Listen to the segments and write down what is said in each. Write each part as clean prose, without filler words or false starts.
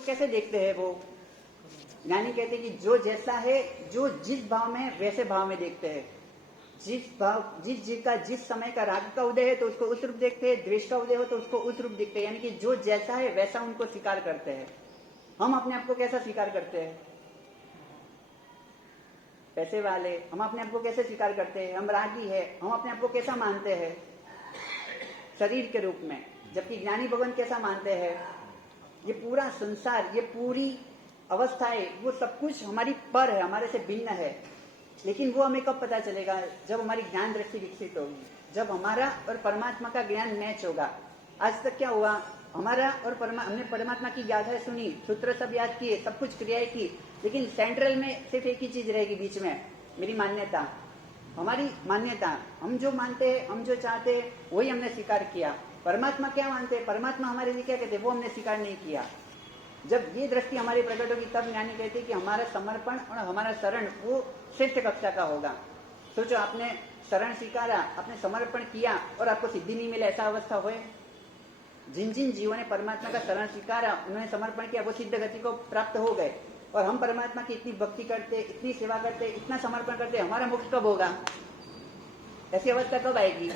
तो कैसे देखते हैं वो? ज्ञानी कहते हैं कि जो जैसा है, जो जिस भाव में वैसे भाव में देखते हैं। जिस जीव का जिस समय का राग का उदय है तो उसको उस रूप देखते हैं, द्वेष का उदय हो तो उसको उस रूप देखते हैं। यानी कि जो जैसा है वैसा उनको स्वीकार करते हैं। हम अपने आप को कैसा स्वीकार करते हैं? पैसे वाले। हम अपने आप को कैसे स्वीकार करते हैं? हम रागी है। हम अपने आप को कैसा मानते हैं? शरीर के रूप में। जबकि ज्ञानी भगवान कैसा मानते हैं? ये पूरा संसार, ये पूरी अवस्थाएं, वो सब कुछ हमारी पर है, हमारे से भिन्न है। लेकिन वो हमें कब पता चलेगा? जब हमारी ज्ञान दृष्टि विकसित होगी, जब हमारा और परमात्मा का ज्ञान मैच होगा। आज तक क्या हुआ? हमारा और हमने परमात्मा की गाथाएं सुनी, सूत्र सब याद किए, सब कुछ क्रियाएं की, लेकिन सेंट्रल में सिर्फ एक ही चीज रहेगी बीच में, मेरी मान्यता, हमारी मान्यता। हम जो मानते हैं, हम जो चाहते हैं, वही हमने स्वीकार किया। परमात्मा क्या मानते हैं, परमात्मा हमारे लिए क्या कहते हैं, वो हमने स्वीकार नहीं किया। जब ये दृष्टि हमारी प्रकट होगी तब ज्ञानी कहते हैं कि हमारा समर्पण और हमारा शरण वो श्रेष्ठ कक्षा का होगा। सोचो, आपने शरण स्वीकारा, आपने समर्पण किया और आपको सिद्धि नहीं मिले, ऐसा अवस्था होए? जिन जिन जीवों ने परमात्मा का शरण स्वीकारा, उन्होंने समर्पण किया, वो सिद्ध गति को प्राप्त हो गए। और हम परमात्मा की इतनी भक्ति करते, इतनी सेवा करते, इतना समर्पण करते, हमारा मोक्ष कब होगा? ऐसी अवस्था कब आएगी?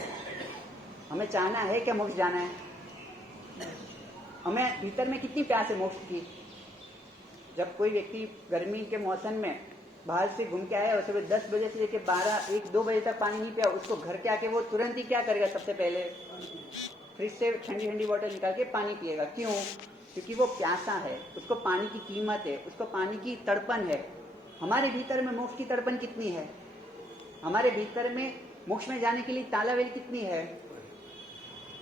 हमें चाहना है क्या मोक्ष जाना है? हमें भीतर में कितनी प्यास है मोक्ष की? जब कोई व्यक्ति गर्मी के मौसम में बाहर से घूम के आया, उसे 10 बजे से लेकर 12, 1, 2 बजे तक पानी नहीं पिया, उसको घर के आके वो तुरंत ही क्या करेगा? सबसे पहले फ्रिज से ठंडी ठंडी बोतल निकाल के पानी पिएगा। क्यों? क्योंकि वो प्यासा है, उसको पानी की कीमत है, उसको पानी की तड़पन है। हमारे भीतर में मोक्ष की तड़पन कितनी है? हमारे भीतर में मोक्ष में जाने के लिए तालावेल कितनी है?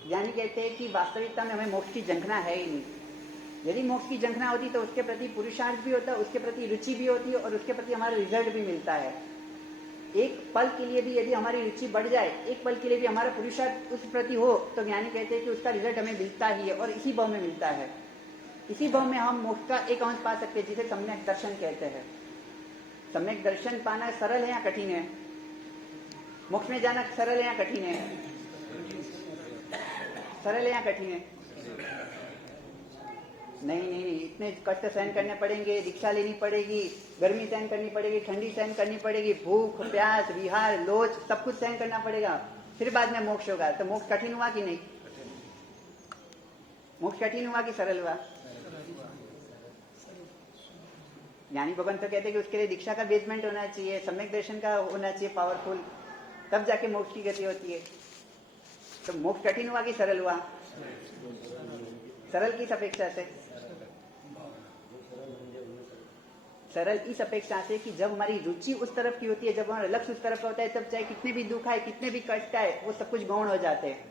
ज्ञानी कहते हैं कि वास्तविकता में हमें मोक्ष की झंखना है ही नहीं। यदि मोक्ष की झंखना होती तो उसके प्रति पुरुषार्थ भी होता, उसके प्रति रुचि भी होती और उसके प्रति हमारा रिजल्ट भी मिलता है। एक पल के लिए भी यदि हमारी रुचि बढ़ जाए, एक पल के लिए भी हमारा पुरुषार्थ उस प्रति हो, तो ज्ञानी कहते हैं कि उसका रिजल्ट हमें मिलता ही है, और इसी भाव में मिलता है। इसी भाव में हम मोक्ष का एक अंश पा सकते हैं, जिसे सम्यक दर्शन कहते हैं। सम्यक दर्शन पाना सरल है या कठिन है? मोक्ष में जाना सरल है या कठिन है? सरल है या कठिन है? नहीं, इतने कष्ट सहन करने पड़ेंगे, दीक्षा लेनी पड़ेगी, गर्मी सहन करनी पड़ेगी, ठंडी सहन करनी पड़ेगी, भूख प्यास विहार लोच सब कुछ सहन करना पड़ेगा, फिर बाद में मोक्ष होगा। तो मोक्ष कठिन हुआ कि नहीं? मोक्ष कठिन हुआ कि सरल हुआ? ज्ञानी भगवान तो कहते हैं कि उसके लिए दीक्षा का बेसमेंट होना चाहिए, सम्यक दर्शन का होना चाहिए पावरफुल, तब जाके मोक्ष की गति होती है। तो मोक्ष कठिन हुआ कि सरल हुआ? सरल किस अपेक्षा से? सरल इस अपेक्षा से कि जब हमारी रुचि उस तरफ की होती है, जब हमारा लक्ष्य उस तरफ का होता है, तब चाहे कितने भी दुख आए, कितने भी कष्ट आए, वो सब कुछ गौण हो जाते हैं।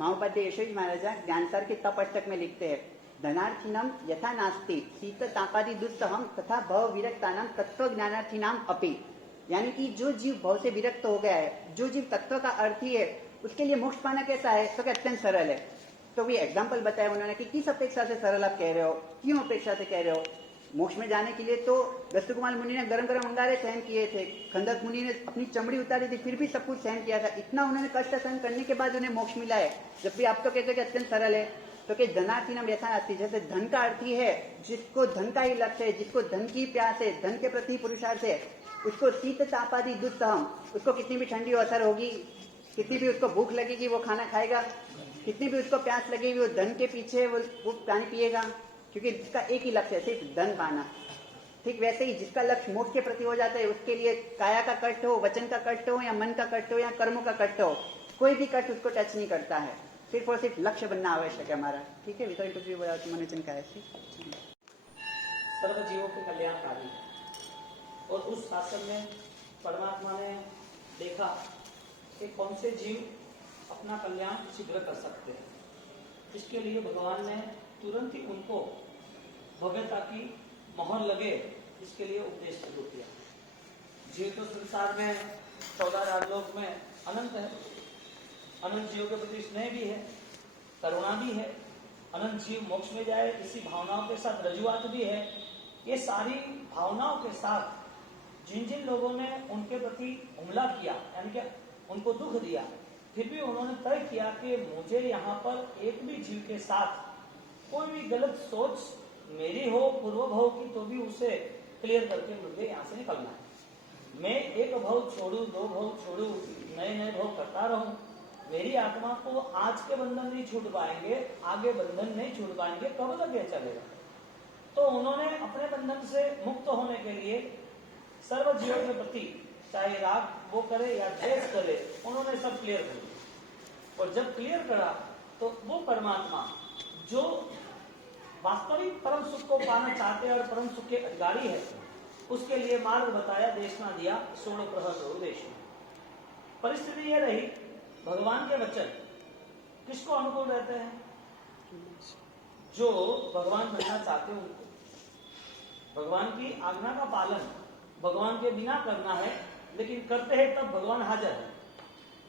महाउपाध्याय यशोज महाराजा ज्ञानसार के तप अष्टक में लिखते हैं, धनार्थिनम यथा नास्ति शीत तापादि दुस्सहम तथा भव विरक्तानाम तत्व ज्ञानार्थिनाम अपि। यानी कि जो जीव भव से विरक्त हो गया है, जो जीव तत्व का अर्थी है, उसके लिए मोक्ष पाना कैसा है? तो अत्यंत सरल है। तो भी एग्जाम्पल बताया उन्होंने कि किस अपेक्षा से सरल आप कह रहे हो, क्यों अपेक्षा से कह रहे हो? मोक्ष में जाने के लिए तो दस्तकुमार मुनि ने गरम गरम अंगारे सहन किए थे, खंदक मुनि ने अपनी चमड़ी उतारी थी, फिर भी सब कुछ सहन किया था। इतना उन्होंने कष्ट सहन करने के बाद उन्हें मोक्ष मिला है। जब भी आप तो कहते हो कि अत्यंत सरल है, तो कि धनार्थीनम यथा नास्ति, जैसे धन का अर्थी है, जिसको धन का ही लक्ष्य है, जिसको धन की प्यास है, धन के प्रति पुरुषार्थ है, उसको शीत तापादि दुस्सहम, उसको कितनी भी ठंडी असर होगी, कितनी भी उसको भूख लगेगी वो खाना खाएगा, कितनी भी उसको प्यास लगेगी वो धन के पीछे वो पानी पिएगा, क्योंकि जिसका एक ही लक्ष्य है, सिर्फ धन पाना। ठीक वैसे ही जिसका लक्ष्य मोक्ष के प्रति हो जाता है, उसके लिए काया का कष्ट हो, वचन का कष्ट हो, या मन का कष्ट हो, या कर्मों का कष्ट हो, कोई भी कष्ट उसको टच नहीं करता है। सिर्फ और सिर्फ लक्ष्य बनना आवश्यक है हमारा। ठीक है, वितरण कुछ भी बोला मनोचन का है। सर्व जीवों के कल्याणकारी। और उस शासन में परमात्मा ने देखा कि कौन से जीव अपना कल्याण शीघ्र कर सकते हैं। इसके लिए भगवान ने तुरंत ही उनको भव्यता की मोहर लगे, इसके लिए उपदेश शुरू किया। जीव तो संसार में 14 राजलोक में अनंत है, अनंत जीवों के प्रति स्नेह भी है, करुणा भी है, अनंत जीव मोक्ष में जाए इसी भावनाओं के साथ रजुआत भी है। ये सारी भावनाओं के साथ जिन जिन लोगों ने उनके प्रति हमला किया, यानी कि उनको दुख दिया, फिर भी उन्होंने तय किया कि मुझे यहाँ पर एक भी जीव के साथ कोई भी गलत सोच मेरी हो, पूर्व भाव की, तो भी उसे क्लियर करके मुझे यहाँ से निकलना है। मैं एक भाव छोड़ू, दो भाव छोड़ू, नए नए भाव करता रहूं, मेरी आत्मा को आज के बंधन नहीं छूट पाएंगे, आगे बंधन नहीं छूट पाएंगे, कब तक यह चलेगा। तो उन्होंने अपने बंधन से मुक्त होने के लिए सर्व जीवों के प्रति चाहे राग वो करे या द्वेष करे, उन्होंने सब क्लियर कर दिया। और जब क्लियर करा तो वो परमात्मा जो वास्तविक परम सुख को पाना चाहते हैं और परम सुख के अधिकारी है, उसके लिए मार्ग बताया, देशना दिया, 16 प्रहर देश में। परिस्थिति यह रही, भगवान के वचन किसको अनुकूल रहते हैं? जो भगवान बनना चाहते हैं उनको। भगवान की आज्ञा का पालन भगवान के बिना करना है, लेकिन करते हैं तब भगवान हाजिर है।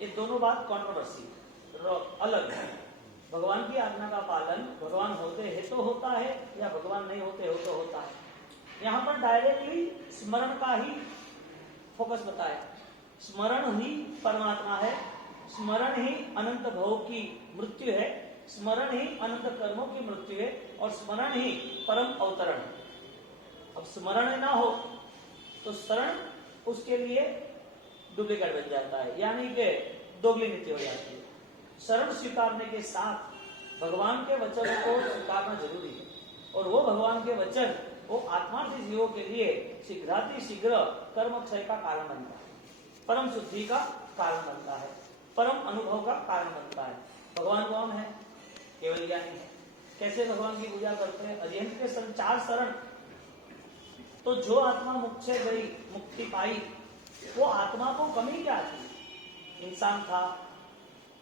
ये दोनों बात कॉन्ट्रोवर्सी अलग है। भगवान की आज्ञा का पालन भगवान होते हैं तो होता है, या भगवान नहीं होते हो तो होता है। यहाँ पर डायरेक्टली स्मरण का ही फोकस बताया। स्मरण ही परमात्मा है, स्मरण ही अनंत भव की मृत्यु है, स्मरण ही अनंत कर्मों की मृत्यु है, और स्मरण ही परम अवतरण है। अब स्मरण ना हो तो शरण उसके लिए डुप्लीकेट बन जाता है, यानी कि दोगली नीति हो जाती है। शरण स्वीकारने के साथ भगवान के वचन को स्वीकारना जरूरी है, और वो भगवान के वचन वो आत्मार्थी जीवों के लिए शीघ्र कर्म क्षय का कारण बनता है, परम शुद्धि का कारण बनता है, परम अनुभव का कारण बनता है। भगवान कौन है? केवल ज्ञानी है। कैसे भगवान की पूजा करते हैं? अरिहंत के संचार शरण। तो जो आत्मा मुक्त से गई, मुक्ति पाई, वो आत्मा को कमी क्या थी? इंसान था,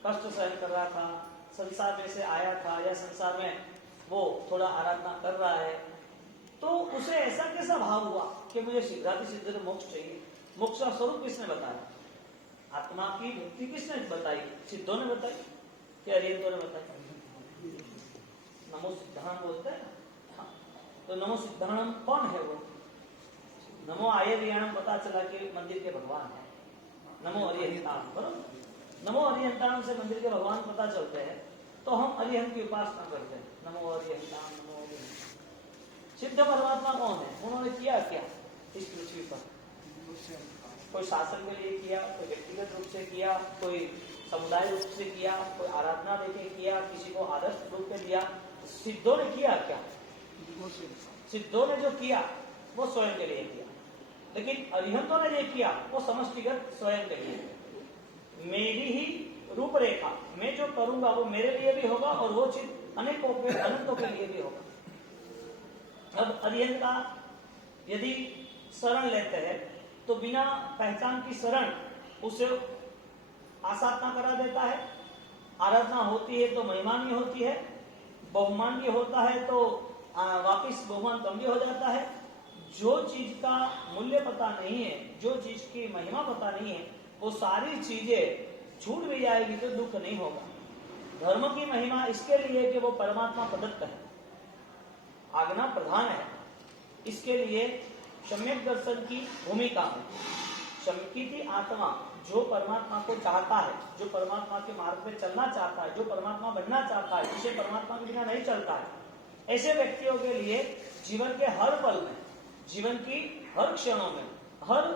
कष्ट सहन कर रहा था, संसार में से आया था, या संसार में वो थोड़ा आराधना कर रहा है, तो उसे ऐसा कैसा भाव हुआ कि मुझे शीघ्र मोक्ष चाहिए? मोक्ष का स्वरूप किसने बताया? आत्मा की मुक्ति किसने बताई? सिद्धों ने बताई कि अरिहंतों ने बताई? नमो सिद्धांत बोलते हैं ना। तो नमो सिद्धांत कौन है? वो नमो आर्यरियाणम पता चला कि मंदिर के भगवान है। नमो अरिहंताम, बरोबर। नमो अरिहंताम से मंदिर के भगवान पता चलते हैं, तो हम अरिहंत की उपासना करते हैं। नमो अरिहंताम, नमो अरिहंताम। सिद्ध परमात्मा कौन है? उन्होंने किया क्या इस पृथ्वी पर? कोई शासन के लिए किया, कोई व्यक्तिगत रूप से किया, कोई समुदाय रूप से किया, कोई आराधना देके किया, किसी को आदर्श रूप में दिया। सिद्धों ने किया क्या? सिद्धों ने जो किया वो स्वयं के लिए किया, लेकिन अरिहंतों ने जो किया वो समष्टिगत स्वयं के लिए। मेरी ही रूपरेखा, मैं जो करूंगा वो मेरे लिए भी होगा, और वो चीज अनेकों के अनंतों के लिए भी होगा। अब अरिहंत का यदि शरण लेते हैं तो बिना पहचान की शरण उसे आसाधना करा देता है। आराधना होती है तो महिमान्य होती है, बहुमान्य होता है तो वापिस बहुमान कम भी हो जाता है। जो चीज का मूल्य पता नहीं है, जो चीज की महिमा पता नहीं है, वो सारी चीजें छूट भी जाएगी तो दुख नहीं होगा। धर्म की महिमा इसके लिए कि वो परमात्मा प्रदत्त है, आज्ञा प्रधान है, इसके लिए सम्यक दर्शन की भूमिका है। शंकित आत्मा जो परमात्मा को चाहता है, जो परमात्मा के मार्ग में चलना चाहता है, जो परमात्मा बनना चाहता है, जिसे परमात्मा के बिना नहीं चलता है, ऐसे व्यक्तियों के लिए जीवन के हर पल में, जीवन की हर क्षणों में, हर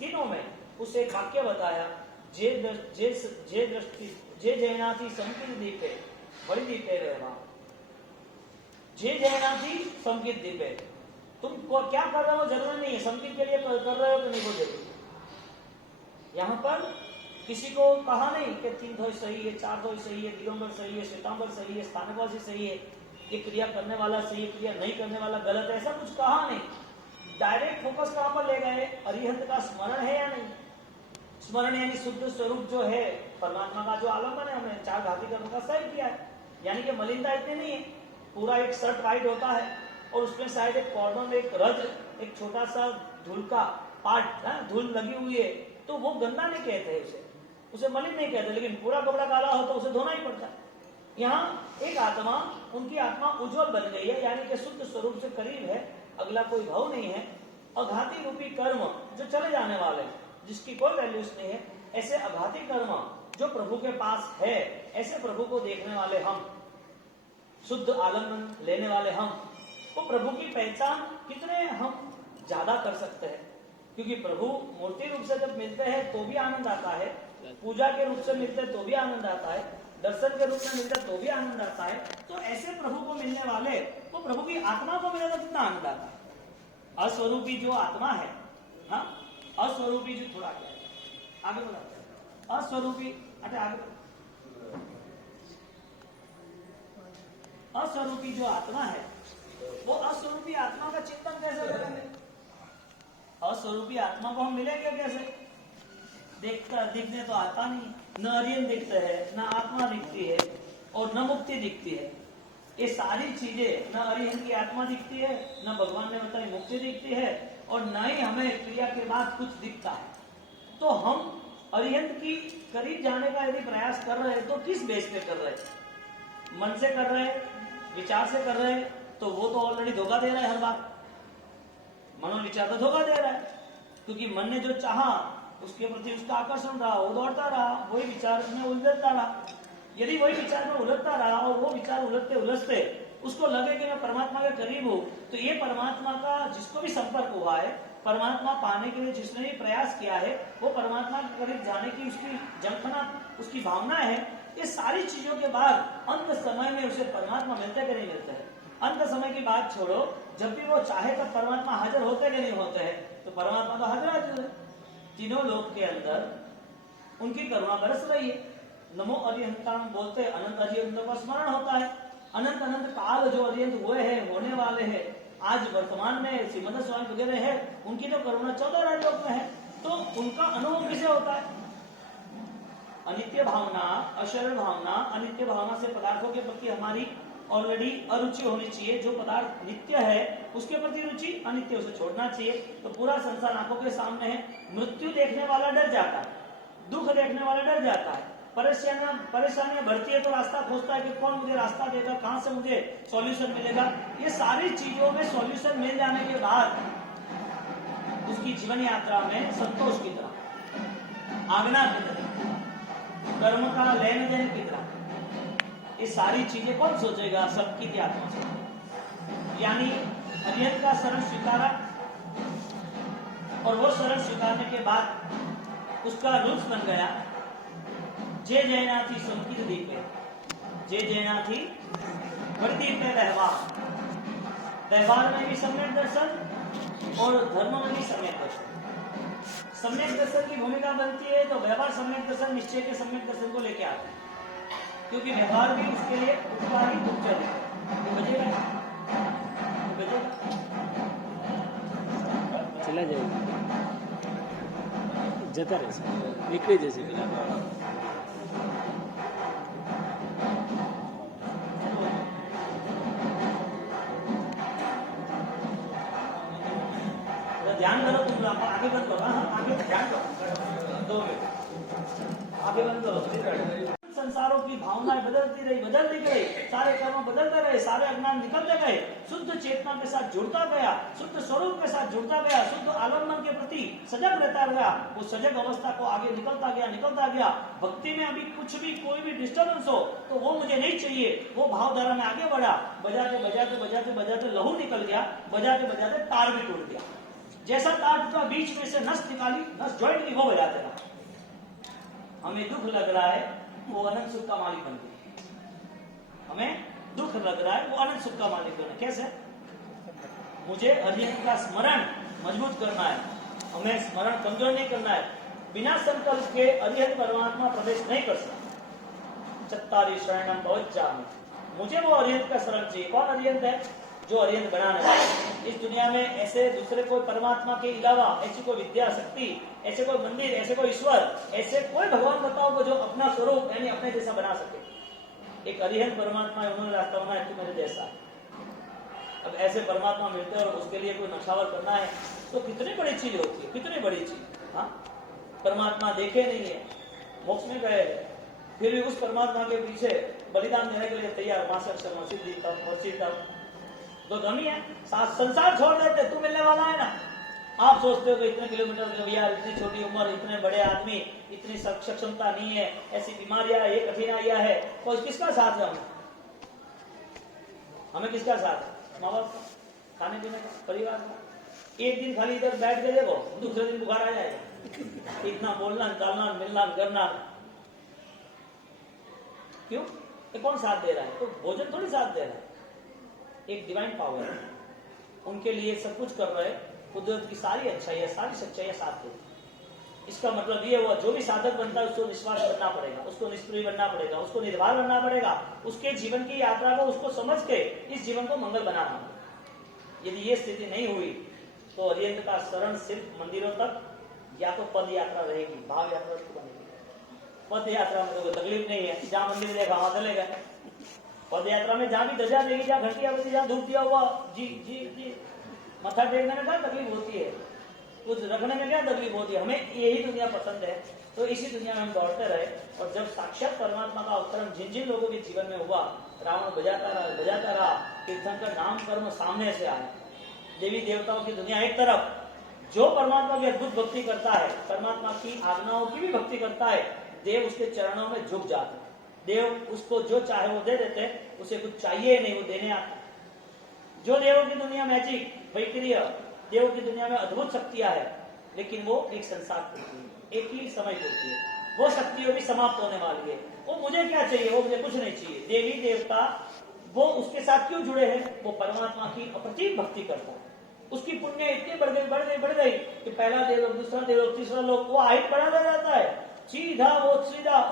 दिनों में उसे वाक्य बताया, जे दृष्टि जे जैनाथी संकित दीपे बड़ी दीपे रहवा, जे जैनाथी संकित दीपे। तुम क्या कर रहे हो जरूरी नहीं है, संकित के लिए कर रहे हो तो नहीं वो जरूरी। यहाँ पर किसी को कहा नहीं कि 3 ध्वज सही है, 4 ध्वज सही है, दिगंबर सही है, श्वेतांबर सही है, स्थानकवासी सही है, ये क्रिया करने वाला सही है, क्रिया नहीं करने वाला गलत है, ऐसा कुछ कहा नहीं। डायरेक्ट फोकस कहां पर ले गए? अरिहंत का स्मरण है या नहीं? स्मरण यानी शुद्ध स्वरूप जो है परमात्मा का, जो आलम्बन है, हमने 4 घाती कर्म का सहयोग किया है, यानी कि मलिनता इतनी नहीं है। पूरा एक शर्ट वाइट होता है और उसमें शायद एक कॉर्डन, एक रज, एक छोटा सा धूल का पार्ट, धूल लगी हुई है, तो वो गंदा नहीं कहते, उसे मलिन नहीं कहते। लेकिन पूरा कपड़ा काला हो तो उसे धोना ही पड़ता है। यहाँ एक आत्मा, उनकी आत्मा उज्जवल बन गई है, यानी कि शुद्ध स्वरूप से करीब है, अगला कोई भाव नहीं है। अघाती रूपी कर्म जो चले जाने वाले, जिसकी कोई वैल्यूज नहीं है, ऐसे अघाती कर्म जो प्रभु के पास है, ऐसे प्रभु को देखने वाले हम शुद्ध आलम्बन लेने वाले हम, वो प्रभु की पहचान कितने हम ज्यादा कर सकते हैं। क्योंकि प्रभु मूर्ति रूप से जब मिलते हैं तो भी आनंद आता है, पूजा के रूप से मिलते हैं तो भी आनंद आता है, दर्शन के रूप में मिलते हैं तो भी आनंद आता है। तो ऐसे प्रभु को मिलने वाले, तो प्रभु की आत्मा को मिले तो कितना आनंद आता है। अस्वरूपी जो आत्मा है, हाँ, अस्वरूपी जो, थोड़ा आगे बढ़ाते हैं, अस्वरूपी, अच्छा आगे, अस्वरूपी जो आत्मा है, वो अस्वरूपी आत्मा का चिंतन कैसे करेंगे? अस्वरूपी आत्मा को हम मिलेंगे कैसे? दिखने तो आता नहीं, न अरियन दिखते है, न आत्मा दिखती है और न मुक्ति दिखती है। ये सारी चीजें, न अरिहंत की आत्मा दिखती है, न भगवान ने बताई मुक्ति दिखती है, और न ही हमें क्रिया के बाद कुछ दिखता है। तो हम अरिहंत की करीब जाने का यदि प्रयास कर रहे हैं तो किस बेस पे कर रहे हैं? मन से कर रहे हैं, विचार से कर रहे हैं, तो वो तो ऑलरेडी धोखा दे रहा है हर बात। मनोविचार तो धोखा दे रहा है, क्योंकि मन ने जो चाहा उसके प्रति उसका आकर्षण रहा, वो दौड़ता रहा, वही विचार में उलझता रहा। यदि वही विचार में उलझता रहा और वो विचार उलझते उलझते उसको लगे कि मैं परमात्मा के करीब हूं, तो ये परमात्मा का जिसको भी संपर्क हुआ है, परमात्मा पाने के लिए जिसने भी प्रयास किया है, वो परमात्मा के करीब जाने की उसकी जंखना, उसकी भावना है। ये सारी चीजों के बाद अंत समय में उसे परमात्मा मिलते कि नहीं मिलते हैं? अंत समय की बात छोड़ो, जब भी वो चाहे तब परमात्मा हाजिर होते कि नहीं होते हैं? तो परमात्मा तो हाजिर है। तीनों लोक के अंदर उनकी करुणा बरस रही है। नमो अरिहंताम बोलते अनंत अरिहंतों का स्मरण होता है। अनंत अनंत काल जो अरिहंत हुए हैं, होने वाले हैं, आज वर्तमान में श्रीमद स्वामी वगैरह है, उनकी तो करुणा 14 राजलोक में है। तो उनका अनुभव किसे होता है? अनित्य भावना, अशरण भावना, अनित्य भावना से पदार्थों के प्रति हमारी ऑलरेडी अरुचि होनी चाहिए। जो पदार्थ नित्य है उसके प्रति रुचि, अनित्य उसे छोड़ना चाहिए। तो पूरा संसार आंखों के सामने है। मृत्यु देखने वाला डर जाता है, दुख देखने वाला डर जाता है, परेशानियां बढ़ती है तो रास्ता खोजता है कि कौन मुझे रास्ता देगा, कहां से मुझे सॉल्यूशन मिलेगा। ये सारी चीजों में सॉल्यूशन मिल जाने के बाद उसकी जीवन यात्रा में संतोष की तरह, आज्ञा की तरह, कर्म का लेन देन की तरह, ये सारी चीजें कौन सोचेगा? सबकी आत्मा सोचेगा। यानी अरिहंत का शरण स्वीकारा, और वो शरण स्वीकारने के बाद उसका रूप बन गया जय जयनाथी संकित दीप है। जय जयनाथी बड़ी दीप है। व्यवहार में भी सम्यक दर्शन और धर्म में भी सम्यक दर्शन। सम्यक दर्शन की भूमिका बनती है तो व्यवहार सम्यक दर्शन निश्चय के सम्यक दर्शन को लेके आता है, क्योंकि व्यवहार भी उसके लिए उसका ही उपचार है। बजेगा चला जाएगा, जता रहे निकले जैसे ध्यान करो तुम लोग, आगे बंद करो। हाँ आगे ध्यान करो, 2 मिनट आगे बंद करो। संसारों की भावनाएं बदलती गई, सारे कर्म बदलते रहे, सारे अज्ञान निकलते गए, शुद्ध चेतना के साथ जुड़ता गया, शुद्ध स्वरूप के साथ जुड़ता गया, शुद्ध आलम्बन के प्रति सजग रहता गया। वो सजग अवस्था को आगे निकलता गया। भक्ति में अभी कुछ भी कोई भी डिस्टर्बेंस हो तो वो मुझे नहीं चाहिए, वो भावधारा में आगे बढ़ा। बजाते लहू निकल गया, बजाते तार भी टूट गया। जैसा तार टूटा, बीच में से नस निकाली, नस ज्वाइंट की, वो बजाते रहा। हमें दुख लग रहा है, वो अनंत सुख का मालिक बन गया। हमें दुख लग रहा है, वो अनंत सुख का मालिक बने। कैसे? मुझे अरिहंत का स्मरण मजबूत करना है, हमें स्मरण कमजोर नहीं करना है। बिना संकल्प के अरिहंत परमात्मा प्रवेश नहीं कर सकता। चत्तारी शरणम भवज्जामि, मुझे वो अरिहंत का शरण चाहिए। कौन अरिहंत है? जो अरिहंत बनाने वाला। इस दुनिया में ऐसे दूसरे कोई परमात्मा के अलावा ऐसी कोई विद्या शक्ति, ऐसे कोई मंदिर, ऐसे कोई ईश्वर, ऐसे कोई भगवान बताओ जो अपना स्वरूप यानी अपने जैसा बना सके। एक अरिहंत परमात्मा है, उन्होंने रास्ता बनाया, तू मेरे जैसा है। अब ऐसे परमात्मा मिलते हैं और उसके लिए कोई नशावर करना है तो कितनी बड़ी चीज होती है, कितनी बड़ी चीज। हाँ, परमात्मा देखे नहीं है, मोक्ष में गए, फिर भी उस परमात्मा के पीछे बलिदान देने के लिए तैयार। मास्टर तो धनी है, संसार छोड़ देते, तू मिलने वाला है ना। आप सोचते हो कि इतने किलोमीटर यार, इतनी छोटी उम्र, इतने बड़े आदमी, इतनी सक्षमता नहीं है, ऐसी बीमारियां, ये कठिनाइयां है, तो किसका साथ है? हमें किसका साथ है? माँ बाप का, खाने पीने का, परिवार का। एक दिन खाली इधर बैठ के देखो, दूसरे दिन बुखार आ जाएगा। इतना बोलना, चालना, मिलना, करना, क्यों? ये कौन साथ दे रहा है? तो भोजन थोड़ी साथ दे रहा है, एक डिवाइन पावर है। उनके लिए सब कुछ कर रहे, कुदरत की सारी अच्छाइयाँ, सारी सच्चाइयाँ साथ दे। इसका मतलब ये हुआ, जो भी साधक बनता है उसको निष्पास बनना पड़ेगा, उसको निष्क्रिय बनना पड़ेगा, उसको निर्भर बनना पड़ेगा, उसके जीवन की यात्रा को उसको समझ के इस जीवन को मंगल बनाना। यदि ये स्थिति नहीं हुई तो अरिहंत का शरण सिर्फ मंदिरों तक या तो पद यात्रा रहेगी, भाव यात्रा उसको बनेगी। पद यात्रा में तो कोई तकलीफ नहीं है, जहाँ मंदिर देखा वहां चले गए। पद यात्रा में जहाँ भी ध्वजा देगी, जहाँ घंटिया बजी, जहाँ धूप दिया हुआ, जी जी जी, मत्था टेकने में क्या तकलीफ होती है, कुछ रखने में क्या तकलीफ होती है। हमें यही दुनिया पसंद है, तो इसी दुनिया में हम दौड़ते रहे। और जब साक्षात परमात्मा का अवतरण जिन जिन लोगों के जीवन में हुआ, रावण बजाता रहा, तीर्थंकर नाम कर्म सामने से आया, देवी देवताओं की दुनिया एक तरफ, जो परमात्मा की अद्भुत भक्ति करता है, परमात्मा की आज्ञाओं की भी भक्ति करता है, देव उसके चरणों में झुक जाते, देव उसको जो चाहे वो दे देते, उसे कुछ चाहिए नहीं, वो देने आता। जो देवों की दुनिया मैजिक, वैक्रिय, देवों की दुनिया में अद्भुत शक्तियां है, लेकिन वो एक संसार पूर्ति है, एक ही समय पूर्ति है, वो शक्तियों भी समाप्त होने वाली है। वो मुझे क्या चाहिए, वो मुझे कुछ नहीं चाहिए। देवी देवता वो उसके साथ क्यों जुड़े हैं? वो परमात्मा की अप्रतिम भक्ति करता है, उसकी पुण्य इतनी बढ़ गई कि पहला देवलोक, दूसरा देवलोक, तीसरा लोक, वो हाइट बढ़ाता जाता है। सीधा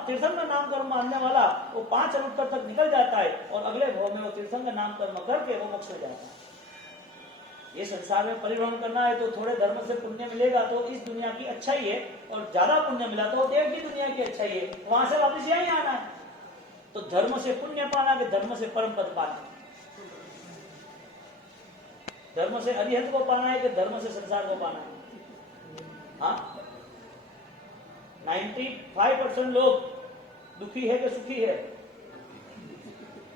तीर्थंकर नाम कर्म मानने वाला वो 5 अनुत्तर तक निकल जाता है, और अगले भाव में वो तीर्थंकर नाम कर्म करके वो मोक्ष में जाता है। ये संसार में परिभ्रमण करना है तो थोड़े धर्म से पुण्य मिलेगा तो इस दुनिया की अच्छाई है, और ज्यादा पुण्य मिला तो देव की दुनिया की अच्छाई है, वहां से वापस यही आना है। तो धर्म से पुण्य पाना कि धर्म से परम पद पाना, धर्म से अरिहंत को पाना है कि धर्म से संसार को पाना है? हाँ, 95% लोग दुखी है कि सुखी है?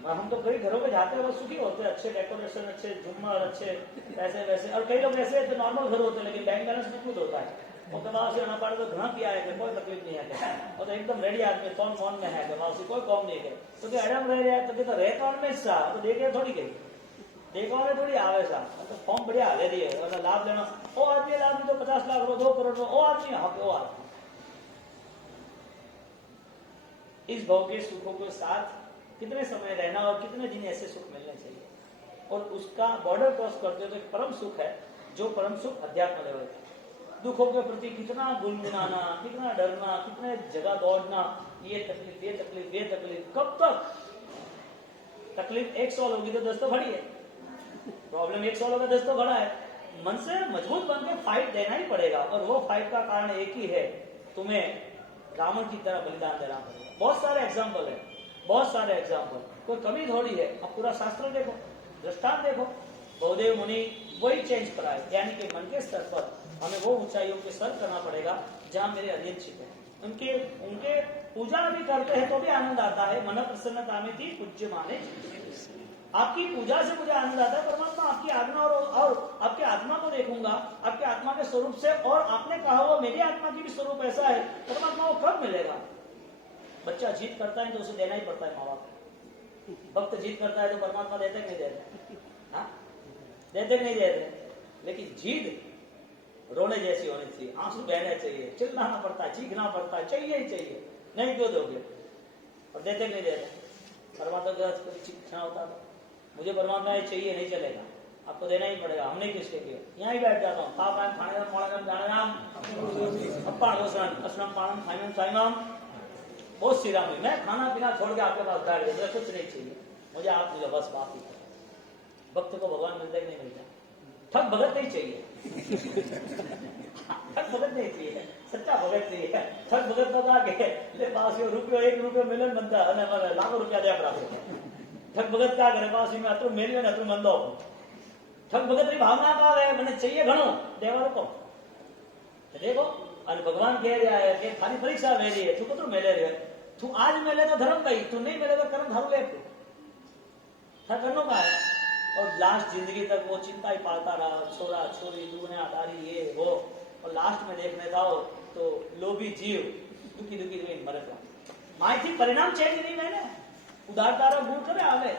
हम तो कई घरों में जाते हैं, वो सुखी होते हैं, अच्छे डेकोरेशन, अच्छे झूमर, अच्छे पैसे वैसे, और कई लोग ऐसे तो नॉर्मल घर होते हैं लेकिन बैंक बैलेंस मजबूत होता है, और दबाव से आना पड़े तो घना पिया है, कोई तकलीफ नहीं है, और तो एकदम रेडी आदमी कौन मौन में है, दबाव से कोई कौन नहीं है, तो अडम रह जाए तो रहे कौन में सा तो देखे थोड़ी गई, देखवा में थोड़ी आवे सा, तो फॉर्म बढ़िया ले दिए, और लाभ लेना, वो आदमी लाभ तो 50 लाख 2 करोड़, वो आदमी हाँ वो आदमी। इस भव के सुखों के साथ कितने समय रहना और कितने दिन ऐसे सुख मिलने चाहिए, और उसका बॉर्डर क्रॉस करते तो एक परम सुख है, जो परम सुख अध्यात्म लेवल है। दुखों के प्रति कितना गुनगुनाना, कितना डरना, कितने जगह दौड़ना, ये तकलीफ, कब तक? तकलीफ 1 सॉल्व होगी तो 10 तो खड़ी है, प्रॉब्लम 1 सॉल्व होगा 10 तो खड़ा है। मन से मजबूत बन के फाइट देना ही पड़ेगा, और वो फाइट का कारण एक ही है, तुम्हें रावण की तरह बलिदान देना पड़ेगा। बहुत सारे एग्जाम्पल है, बहुत सारे एग्जाम्पल, कोई कमी थोड़ी है। अब पूरा शास्त्र देखो, दृष्टांत देखो, बहुदेव मुनि वही चेंज कराए, यानी कि मन के स्तर पर हमें वो ऊंचाइयों के सर करना पड़ेगा जहां मेरे अरिहंत छिपे हैं। उनके पूजा भी करते हैं तो भी आनंद आता है। मन प्रसन्नता में थी पूज्य माने, आपकी पूजा से मुझे आनंद आता है। परमात्मा आपकी आज्ञा और आपके आत्मा को देखूंगा, आपके आत्मा के स्वरूप से, और आपने कहा हुआ मेरी आत्मा की भी स्वरूप ऐसा है, परमात्मा को कब मिलेगा? बच्चा जीत करता है तो उसे देना ही पड़ता है माँ बाप। भक्त जीत करता है तो परमात्मा देते नहीं देते? हाँ, देते नहीं देते। लेकिन जीत रोने जैसी होनी चाहिए, आंसू बहने चाहिए, चिल्लाना पड़ता है, चीखना पड़ता है, चाहिए ही चाहिए, नहीं क्यों दोगे? और देते नहीं देते? परमात्मा का चीखना होता था, मुझे परमात्मा ये चाहिए, नहीं चलेगा, आपको देना ही पड़ेगा। हम नहीं किसके लिए, यहाँ ही बैठ जाता हूँ, बहुत सी राम, मैं खाना पीना छोड़ के आपके पास बैठ गया, कुछ नहीं चाहिए मुझे, आप मुझे बस बात ही करो। भक्त को भगवान मिलता ही नहीं मिलता, ठग भगत नहीं चाहिए, ठग भगत नहीं चाहिए, सच्चा भगत चाहिए। ठग भगत बता के पास रुपये 1 रुपये मिलन बनता है, लाखों रुपया दे प्राप्त। ठग भगत क्या करे, पास में अतु मेली में अतु मंदो, ठग भगत की भावना का है, मैंने चाहिए घणो देवा को देखो। और भगवान कह रहा है कि खाली परीक्षा ले रही है, तू कतु मेले रहे, तू आज मेले तो धर्म गई, तू नहीं मेले तो कर्म धरू ले, करनो का है। और लास्ट जिंदगी तक वो चिंता ही पालता रहा, छोरा छोरी दुनियादारी ये वो, और लास्ट में देखने जाओ तो लोभी जीव दुखी दुखी मरे था। माहिती परिणाम चेंज नहीं, मैंने उदारता गुण करे आवे,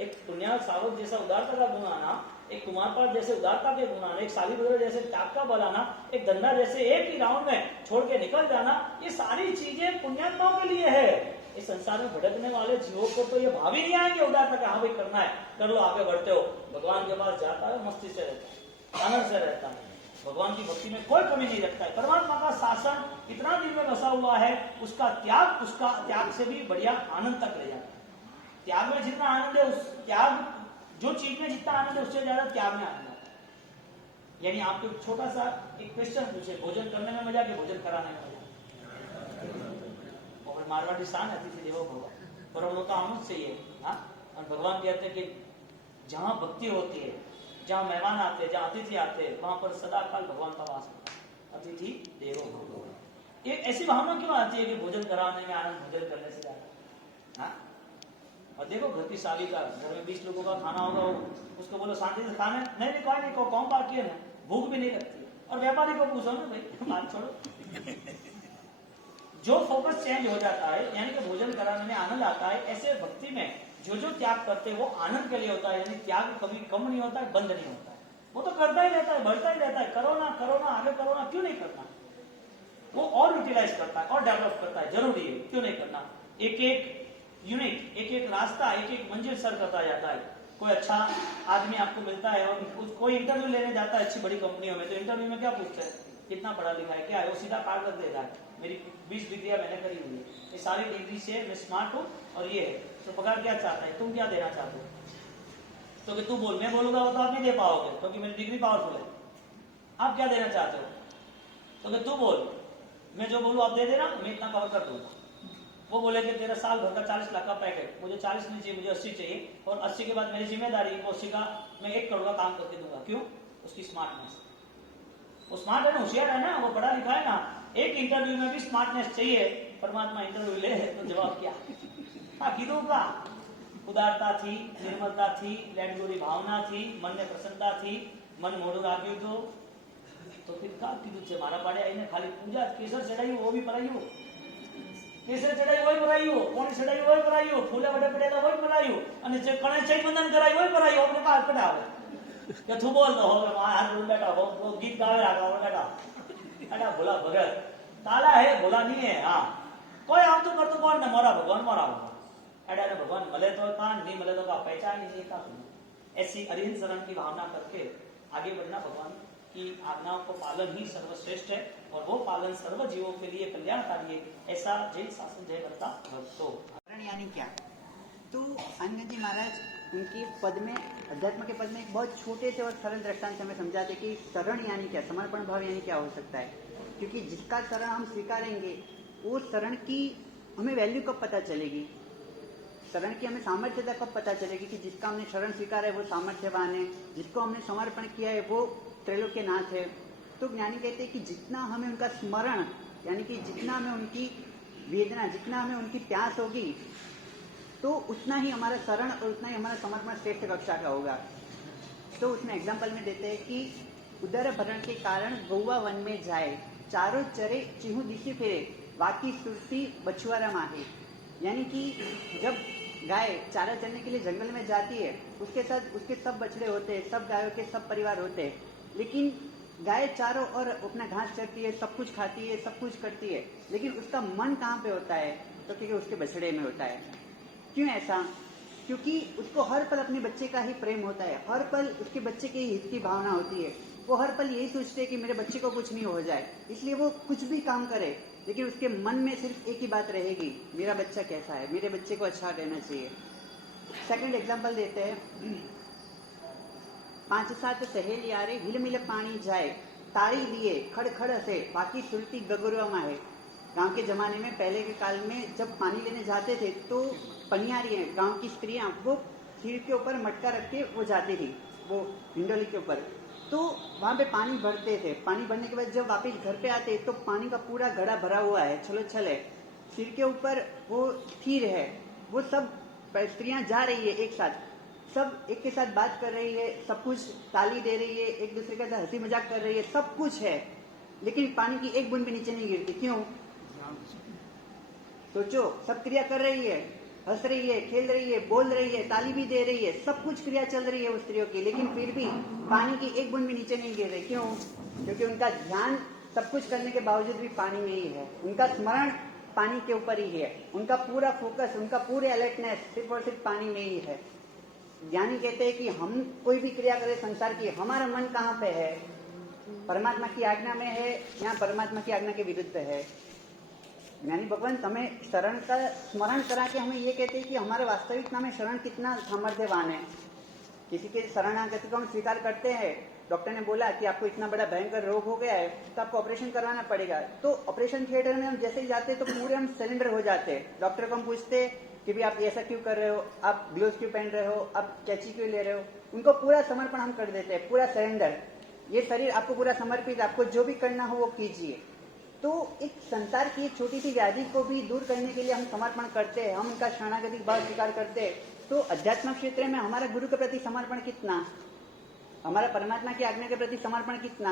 एक पुण्याल सावक जैसा उदारता का गुण आना, एक कुमारपाल जैसे उदारता के गुण आना, एक सालीभद्र जैसे त्याग का बल आना, एक धंधा जैसे एक ही राउंड में छोड़ के निकल जाना, ये सारी चीजें पुण्यात्माओं के लिए है। इस संसार में भटकने वाले जीवों को तो ये भाव ही नहीं आएंगे उदारता का, हाँ भाई करना है कर लो, आगे बढ़ते हो। भगवान के पास जाता है मस्ती से रहता है, आनंद से रहता है, भगवान की भक्ति में कोई कमी नहीं रखता है। परमात्मा का शासन इतना दिल में बसा हुआ है, उसका त्याग से भी बढ़िया आनंद तक ले जाता है। त्याग में जितना आनंद है, उस त्याग जो चीज में जितना आनंद है उससे ज्यादा त्याग में आनंद आता है। यानी आपको छोटा सा एक क्वेश्चन पूछे, भोजन करने में मजा कि भोजन कराने में मजा? और मारवाड़ी शान अतिथि देवो भव, परम होता आनंद से ये। हाँ, और भगवान कहते हैं कि जहां भक्ति होती है, जहां मेहमान आते हैं, जहां अतिथि आते हैं, वहां पर सदा काल भगवान का वास होता है। अतिथि देवो भव, एक ऐसी भावना क्यों आती है कि भोजन कराने में आनंद भोजन करने से ज्यादा? हाँ, और देखो घर की शादी का, घर में 20 लोगों का खाना होगा, उसको बोलो शांति से खाने, नहीं कोई नहीं, कौन बाकी है ना, भूख भी नहीं लगती। और व्यापारी को पूछो ना, भाई बात छोड़ो। जो फोकस चेंज हो जाता है, यानी कि भोजन कराने में आनंद आता है, ऐसे भक्ति में जो त्याग करते हैं वो आनंद के लिए होता है। यानी त्याग कभी कम नहीं होता है, बंद नहीं होता है, वो तो करता ही रहता है, बढ़ता ही रहता है। करो ना आगे करो ना, क्यों नहीं करना? वो और यूटिलाइज करता है और डेवलप करता है, जरूरी है, क्यों नहीं करना? एक एक यूनिट, एक एक रास्ता, एक एक मंजिल सर करता जाता है। कोई अच्छा आदमी आपको मिलता है और कोई इंटरव्यू लेने जाता है अच्छी बड़ी कंपनियों में, तो इंटरव्यू में क्या पूछते हैं? कितना पढ़ा लिखा है, क्या है? वो सीधा कार्ड रख देता है, मेरी 20 डिग्रियां मैंने करी हुई है, ये सारी डिग्री से मैं स्मार्ट हूँ और ये है। तो पगार क्या चाहता है, तुम क्या देना चाहते हो? तो कि तू बोल, मैं बोलूंगा वो तो आप नहीं दे पाओगे क्योंकि मेरी डिग्री पावरफुल है। आप क्या देना चाहते हो? तो कि तू बोल, मैं जो बोलूँ आप दे देना, मैं इतना कवर कर दूंगा। वो बोले कि तेरा साल भर का 40 लाख का पैकेट, मुझे 40 नहीं चाहिए, मुझे 80 चाहिए, और 80 के बाद मेरी जिम्मेदारी, वो 80 का मैं 1 करोड़ का काम करके दूंगा। क्यों? उसकी स्मार्टनेस, वो स्मार्ट है ना, होशियार है ना, वो पढ़ा लिखा है ना। एक इंटरव्यू में भी स्मार्टनेस चाहिए, परमात्मा इंटरव्यू ले तो जवाब क्या? हाँ, कीधु का उदारता थी, निर्मलता थी, लेटगोरी भावना थी, मन में प्रसन्नता थी, मन मोड़ू राख्યું तो फिर का कीधु છે? મારા પાડે આવીને ખાલી પૂજા કેસર ચડાયું वो भी પરાયું, કેસર ચડાયું હોય પરાયું, કોણી ચડાયું હોય પરાયું, ફૂલે વડે પડેલા હોય પરાયું, અને જે કણે ચૈત બંધન કરાયું હોય પરાયું, આપણે પાસ પડાવે કે તું બોલ તો હવે હાથ બોલ બેટા, वो गीत गावे राखा बेटा, बेटा भोला भगत काला है, भोला नहीं है। हाँ, कोई आम तो कर तो कौन ने, मोरा भगवान मोरा एडा ने भगवान मिले तो कान, नहीं मिले तो का पहचान ही नहीं का। ऐसी अरिहंत शरण की भावना करके आगे बढ़ना, भगवान की आज्ञाओं को पालन ही सर्वश्रेष्ठ है और वो पालन सर्व जीवों के लिए कल्याणकारी है। ऐसा जय शासन जय करता भक्तों। शरण यानी क्या? तो आनंद जी महाराज उनकी पद में, अध्यात्म के पद में एक बहुत छोटे से और सरल दृष्टांत हमें समझाते कि शरण यानी क्या, समर्पण भाव यानी क्या हो सकता है। क्योंकि जिसका शरण हम स्वीकारेंगे, वो शरण की हमें वैल्यू कब पता चलेगी, शरण की हमें सामर्थ्यता कब पता चलेगी कि जिसका हमने शरण स्वीकार है वो सामर्थ्यवान है, जिसको हमने समर्पण किया है वो त्रैलोक्यनाथ है। तो ज्ञानी कहते हैं कि जितना हमें उनका स्मरण, यानी कि जितना हमें उनकी वेदना, जितना हमें उनकी प्यास होगी, तो उतना ही हमारा शरण और उतना ही हमारा समर्पण श्रेष्ठ कक्षा का होगा। तो उसमें एग्जाम्पल में देते हैं कि उदर भरण के कारण गौवा वन में जाए, चारों चरे चिहू दिशे फेरे, वाकी सुरती बछुआरा माहे। यानी कि जब गाय चारा चरने के लिए जंगल में जाती है, उसके साथ उसके सब बछड़े होते हैं, सब गायों के सब परिवार होते हैं, लेकिन गाय चारों और अपना घास चरती है, सब कुछ खाती है, सब कुछ करती है, लेकिन उसका मन कहाँ पे होता है? तो क्योंकि उसके बछड़े में होता है। क्यों ऐसा? क्योंकि उसको हर पल अपने बच्चे का ही प्रेम होता है, हर पल उसके बच्चे के हित की भावना होती है। वो हर पल यही सोचते हैं कि मेरे बच्चे को कुछ नहीं हो जाए, इसलिए वो कुछ भी काम करे, लेकिन उसके मन में सिर्फ एक ही बात रहेगी, मेरा बच्चा कैसा है, मेरे बच्चे को अच्छा रहना चाहिए। सेकंड एग्जांपल देते हैं, 5-7 सहेली यारे हिल मिल पानी जाए, ताड़ी दिए खड़खड़ हसे, बाकी सुलती गगुरवा माहे। गांव के जमाने में, पहले के काल में जब पानी लेने जाते थे तो पनियारी है, गांव की स्त्रियां, वो सिर के ऊपर मटका रख के वो जाती थी, वो हिंडोली के ऊपर, तो वहां पे पानी भरते थे। पानी भरने के बाद जब वापस घर पे आते तो पानी का पूरा घड़ा भरा हुआ है, छलोछल है, सिर के ऊपर वो स्थिर है, वो सब स्त्रियां जा रही है एक साथ, सब एक के साथ बात कर रही है, सब कुछ ताली दे रही है, एक दूसरे के साथ हंसी मजाक कर रही है, सब कुछ है, लेकिन पानी की एक बूंद भी नीचे नहीं गिरती। क्यों? सोचो, सब क्रिया कर रही है, हंस रही है, खेल रही है, बोल रही है, ताली भी दे रही है, सब कुछ क्रिया चल रही है उस स्त्रियों की, लेकिन फिर भी पानी की एक बूंद भी नीचे नहीं गिर रही। क्यों? क्योंकि उनका ध्यान सब कुछ करने के बावजूद भी पानी में ही है, उनका स्मरण पानी के ऊपर ही है, उनका पूरा फोकस, उनका पूरे अलर्टनेस सिर्फ और सिर्फ पानी में ही है। ज्ञानी कहते हैं कि हम कोई भी क्रिया करें संसार की, हमारा मन कहाँ पे है? परमात्मा की आज्ञा में है या परमात्मा की आज्ञा के विरुद्ध है? ज्ञानी भगवान हमें शरण का स्मरण करा के हमें ये कहते हैं कि हमारे वास्तविकता में शरण कितना सामर्थ्यवान है। किसी के शरणागति को हम स्वीकार करते हैं, डॉक्टर ने बोला कि आपको इतना बड़ा भयंकर रोग हो गया है तो आपको ऑपरेशन करवाना पड़ेगा, तो ऑपरेशन थिएटर में हम जैसे ही जाते तो पूरे हम सरेंडर हो जाते हैं। डॉक्टर को हम पूछते हैं कि भाई आप ऐसा क्यों कर रहे हो, आप ग्लोव्स क्यों पहन रहे हो, आप कैंची क्यों ले रहे हो, उनको पूरा समर्पण हम कर देते हैं, पूरा सरेंडर। ये शरीर आपको पूरा समर्पित, आपको जो भी करना हो वो कीजिए। तो एक संसार की एक छोटी सी व्याधि को भी दूर करने के लिए हम समर्पण करते हैं, हम उनका शरणागति भाव स्वीकार करते हैं। तो अध्यात्म क्षेत्र में हमारा गुरु के प्रति समर्पण कितना, हमारा परमात्मा की आज्ञा के प्रति समर्पण कितना,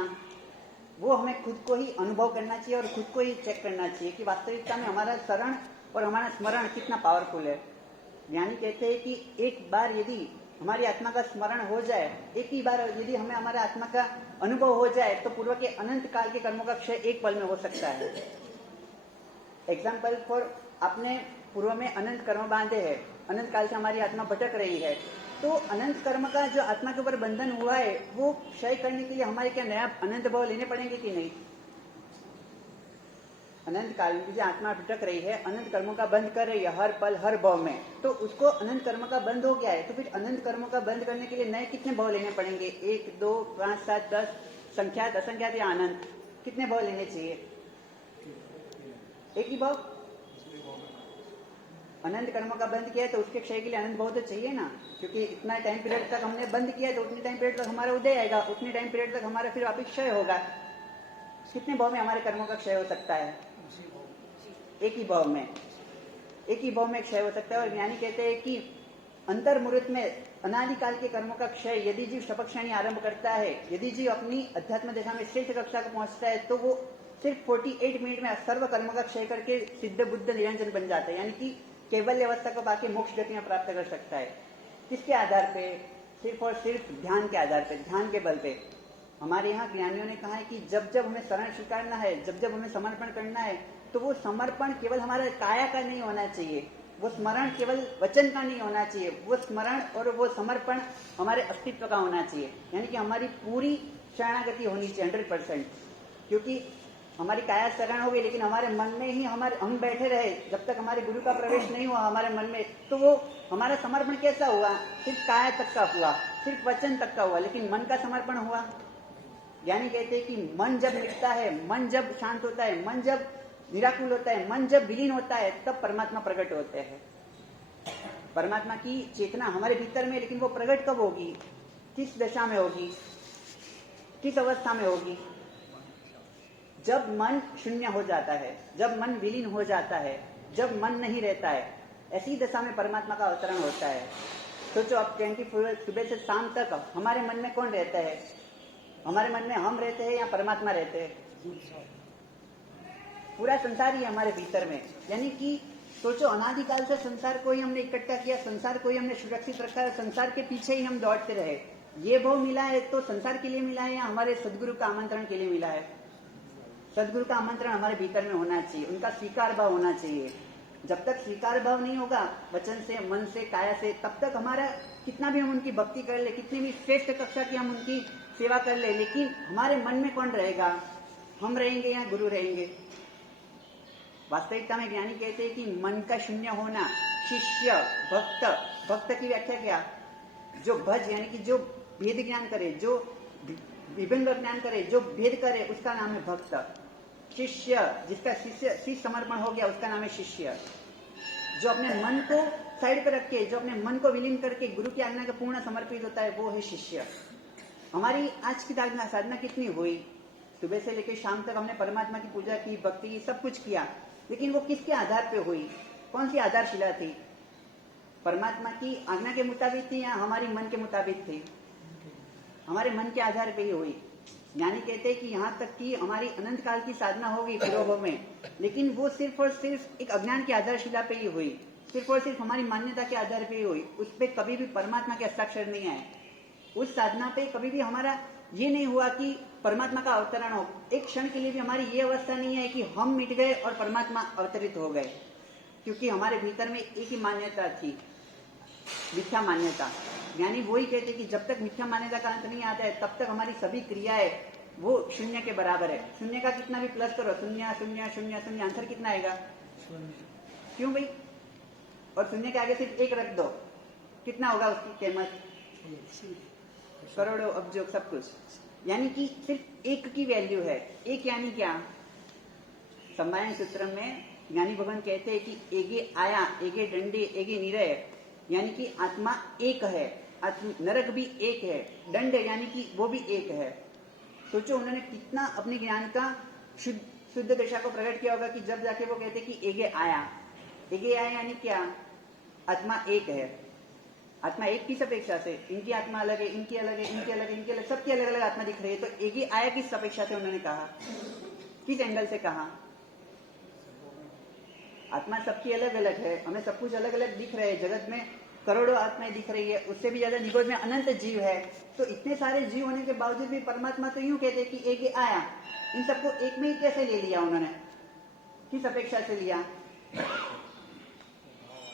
वो हमें खुद को ही अनुभव करना चाहिए और खुद को ही चेक करना चाहिए कि वास्तविकता में हमारा शरण और हमारा स्मरण कितना पावरफुल है। ज्ञानी कहते हैं कि एक बार यदि हमारी आत्मा का स्मरण हो जाए, एक ही बार यदि हमें हमारे आत्मा का अनुभव हो जाए तो पूर्व के अनंत काल के कर्मों का क्षय एक पल में हो सकता है। एग्जाम्पल फॉर, आपने पूर्व में अनंत कर्म बांधे हैं, अनंत काल से हमारी आत्मा भटक रही है, तो अनंत कर्म का जो आत्मा के ऊपर बंधन हुआ है वो क्षय करने के लिए हमारे क्या नया अनंत भाव लेने पड़ेंगे कि नहीं? अनंत काल में जो आत्मा भटक रही है, अनंत कर्मों का बंध कर रही है हर पल हर भाव में, तो उसको अनंत कर्म का बंध हो गया है, तो फिर अनंत कर्मों का बंध करने के लिए नए कितने भाव लेने पड़ेंगे? 1, 2, 5, 7, 10 संख्यात असंख्यात या अनंत, कितने भाव लेने चाहिए? एक ही भाव। अनंत कर्मों का बंद किया है तो उसके क्षय के लिए अनंत भाव तो चाहिए ना, क्योंकि इतना टाइम पीरियड तक हमने बंद किया है तो उतने टाइम पीरियड तक हमारा उदय आएगा, उतने टाइम पीरियड तक हमारा फिर वापिस क्षय होगा। कितने भाव में हमारे कर्मों का क्षय हो सकता है? एक ही भाव में, एक ही भाव में क्षय हो सकता है। और ज्ञानी कहते हैं कि अंतर्मुहूर्त में अनादिकाल के कर्मों का क्षय यदि जीव शपक्षणी आरंभ करता है, यदि जीव अपनी अध्यात्म दशा में श्रेष्ठ कक्षा को पहुंचता है तो वो सिर्फ 48 मिनट में सर्व कर्म का क्षय करके सिद्ध बुद्ध निरंजन बन जाता है, यानी कि केवल अवस्था को पाके मोक्ष गतियां प्राप्त कर सकता है। किसके आधार पे? सिर्फ और सिर्फ ध्यान के आधार पे, ध्यान के बल पे। हमारे यहाँ ज्ञानियों ने कहा है कि जब जब हमें शरण स्वीकारना है, जब जब हमें समर्पण करना है, तो वो समर्पण केवल हमारे काया का नहीं होना चाहिए, वो स्मरण केवल वचन का नहीं होना चाहिए, वो स्मरण और वो समर्पण हमारे अस्तित्व का होना चाहिए, यानी कि हमारी पूरी शरणागति होनी चाहिए 100%। क्योंकि हमारी काया शरण हो गई लेकिन हमारे मन में ही हम बैठे रहे, जब तक हमारे गुरु का प्रवेश नहीं हुआ हमारे मन में, तो वो हमारा समर्पण कैसा हुआ? सिर्फ काया तक का हुआ, सिर्फ वचन तक का हुआ, लेकिन मन का समर्पण हुआ? ज्ञानी कहते हैं कि मन जब मिटता है, मन जब शांत होता है, मन जब निराकुल होता है, मन जब विलीन होता है, तब परमात्मा प्रकट होते हैं। परमात्मा की चेतना हमारे भीतर में, लेकिन वो प्रकट कब होगी? किस दशा में होगी? किस अवस्था में होगी? जब मन शून्य हो जाता है, जब मन विलीन हो जाता है, जब मन नहीं रहता है, ऐसी दशा में परमात्मा का अवतरण होता है। सोचो अब 24 सुबह से शाम तक हमारे मन में कौन रहता है? हमारे मन में हम रहते हैं या परमात्मा रहते हैं? पूरा संसार ही हमारे भीतर में, यानी कि सोचो अनादिकाल से संसार को ही हमने इकट्ठा किया, संसार को ही हमने सुरक्षित रखा है, संसार के पीछे ही हम दौड़ते रहे। ये भाव मिला है तो संसार के लिए मिला है या हमारे सदगुरु का आमंत्रण के लिए मिला है? सदगुरु का आमंत्रण हमारे भीतर में होना चाहिए, उनका स्वीकार भाव होना चाहिए। जब तक स्वीकार भाव नहीं होगा वचन से, मन से, काया से, तब तक हमारा कितना भी हम उनकी भक्ति कर ले, कितनी भी श्रेष्ठ कक्षा की हम उनकी सेवा कर ले, लेकिन हमारे मन में कौन रहेगा? हम रहेंगे या गुरु रहेंगे? वास्तविकता में ज्ञानी कहते हैं कि मन का शून्य होना, शिष्य, भक्त, भक्त की व्याख्या क्या? जो भज यानी कि जो भेद ज्ञान करे, जो विभिन्न ज्ञान करे, जो भेद करे, उसका नाम है भक्त। शिष्य, जिसका शिष्य समर्पण हो गया, उसका नाम है शिष्य। जो अपने मन को साइड पर रख के, जो अपने मन को विलीन करके गुरु की आज्ञा का पूर्ण समर्पित होता है, वो है शिष्य। हमारी आज की साधना कितनी हुई? सुबह से लेकर शाम तक हमने परमात्मा की पूजा की, भक्ति की, सब कुछ किया, लेकिन वो किसके आधार पे हुई? कौन सी आधारशिला थी? परमात्मा की आज्ञा के मुताबिक थी या हमारी मन के मुताबिक थी? हमारे मन के आधार पे ही हुई। ज्ञानी कहते हैं कि यहाँ तक कि हमारी अनंत काल की साधना होगी तिरोभव में, लेकिन वो सिर्फ और सिर्फ एक अज्ञान की आधारशिला पे ही हुई। सिर्फ और सिर्फ हमारी मान्यता के आधार पे ही हुई, उस पर कभी भी परमात्मा के हस्ताक्षर नहीं आए। उस साधना पे कभी भी हमारा ये नहीं हुआ कि परमात्मा का अवतरण हो। एक क्षण के लिए भी हमारी ये अवस्था नहीं है कि हम मिट गए और परमात्मा अवतरित हो गए, क्योंकि हमारे भीतर में एक ही मान्यता थी, मिथ्या मान्यता। ज्ञानी वो ही कहते कि जब तक मिथ्या मान्यता का अंत नहीं आता है तब तक हमारी सभी क्रियाएं वो शून्य के बराबर है। शून्य का कितना भी प्लस करो, शून्य शून्य शून्य शून्य, आंसर कितना आएगा? क्यों भाई? और शून्य के आगे सिर्फ एक रख दो, कितना होगा उसकी कीमत? करोड़ों, अब्जों, सब कुछ। यानी कि सिर्फ एक की वैल्यू है। एक यानी क्या? सम्मायन सूत्र में ज्ञानी भगवान कहते हैं कि एगे आया, एगे डंडे, एगे निरय, यानी कि आत्मा एक है, नरक भी एक है, दंड यानी कि वो भी एक है। सोचो उन्होंने कितना अपने ज्ञान का शुद्ध दशा को प्रकट किया होगा कि जब जाके वो कहते कि एगे आया। एगे आया यानी क्या? आत्मा एक है। आत्मा एक किस अपेक्षा से? इनकी आत्मा अलग है, इनकी अलग है, इनकी अलग है, इनकी अलग, सबकी अलग अलग आत्मा दिख रही है। तो एगे आया किस अपेक्षा से उन्होंने कहा? किस एंगल से कहा? आत्मा सबकी अलग अलग है, हमें सब कुछ अलग अलग दिख रहे हैं, जगत में करोड़ों आत्माएं दिख रही है, उससे भी ज्यादा निगोद में अनंत जीव है। तो इतने सारे जीव होने के बावजूद भी परमात्मा तो यूं कहते कि एक आया। इन सबको एक में ही कैसे ले लिया उन्होंने? किस अपेक्षा से लिया?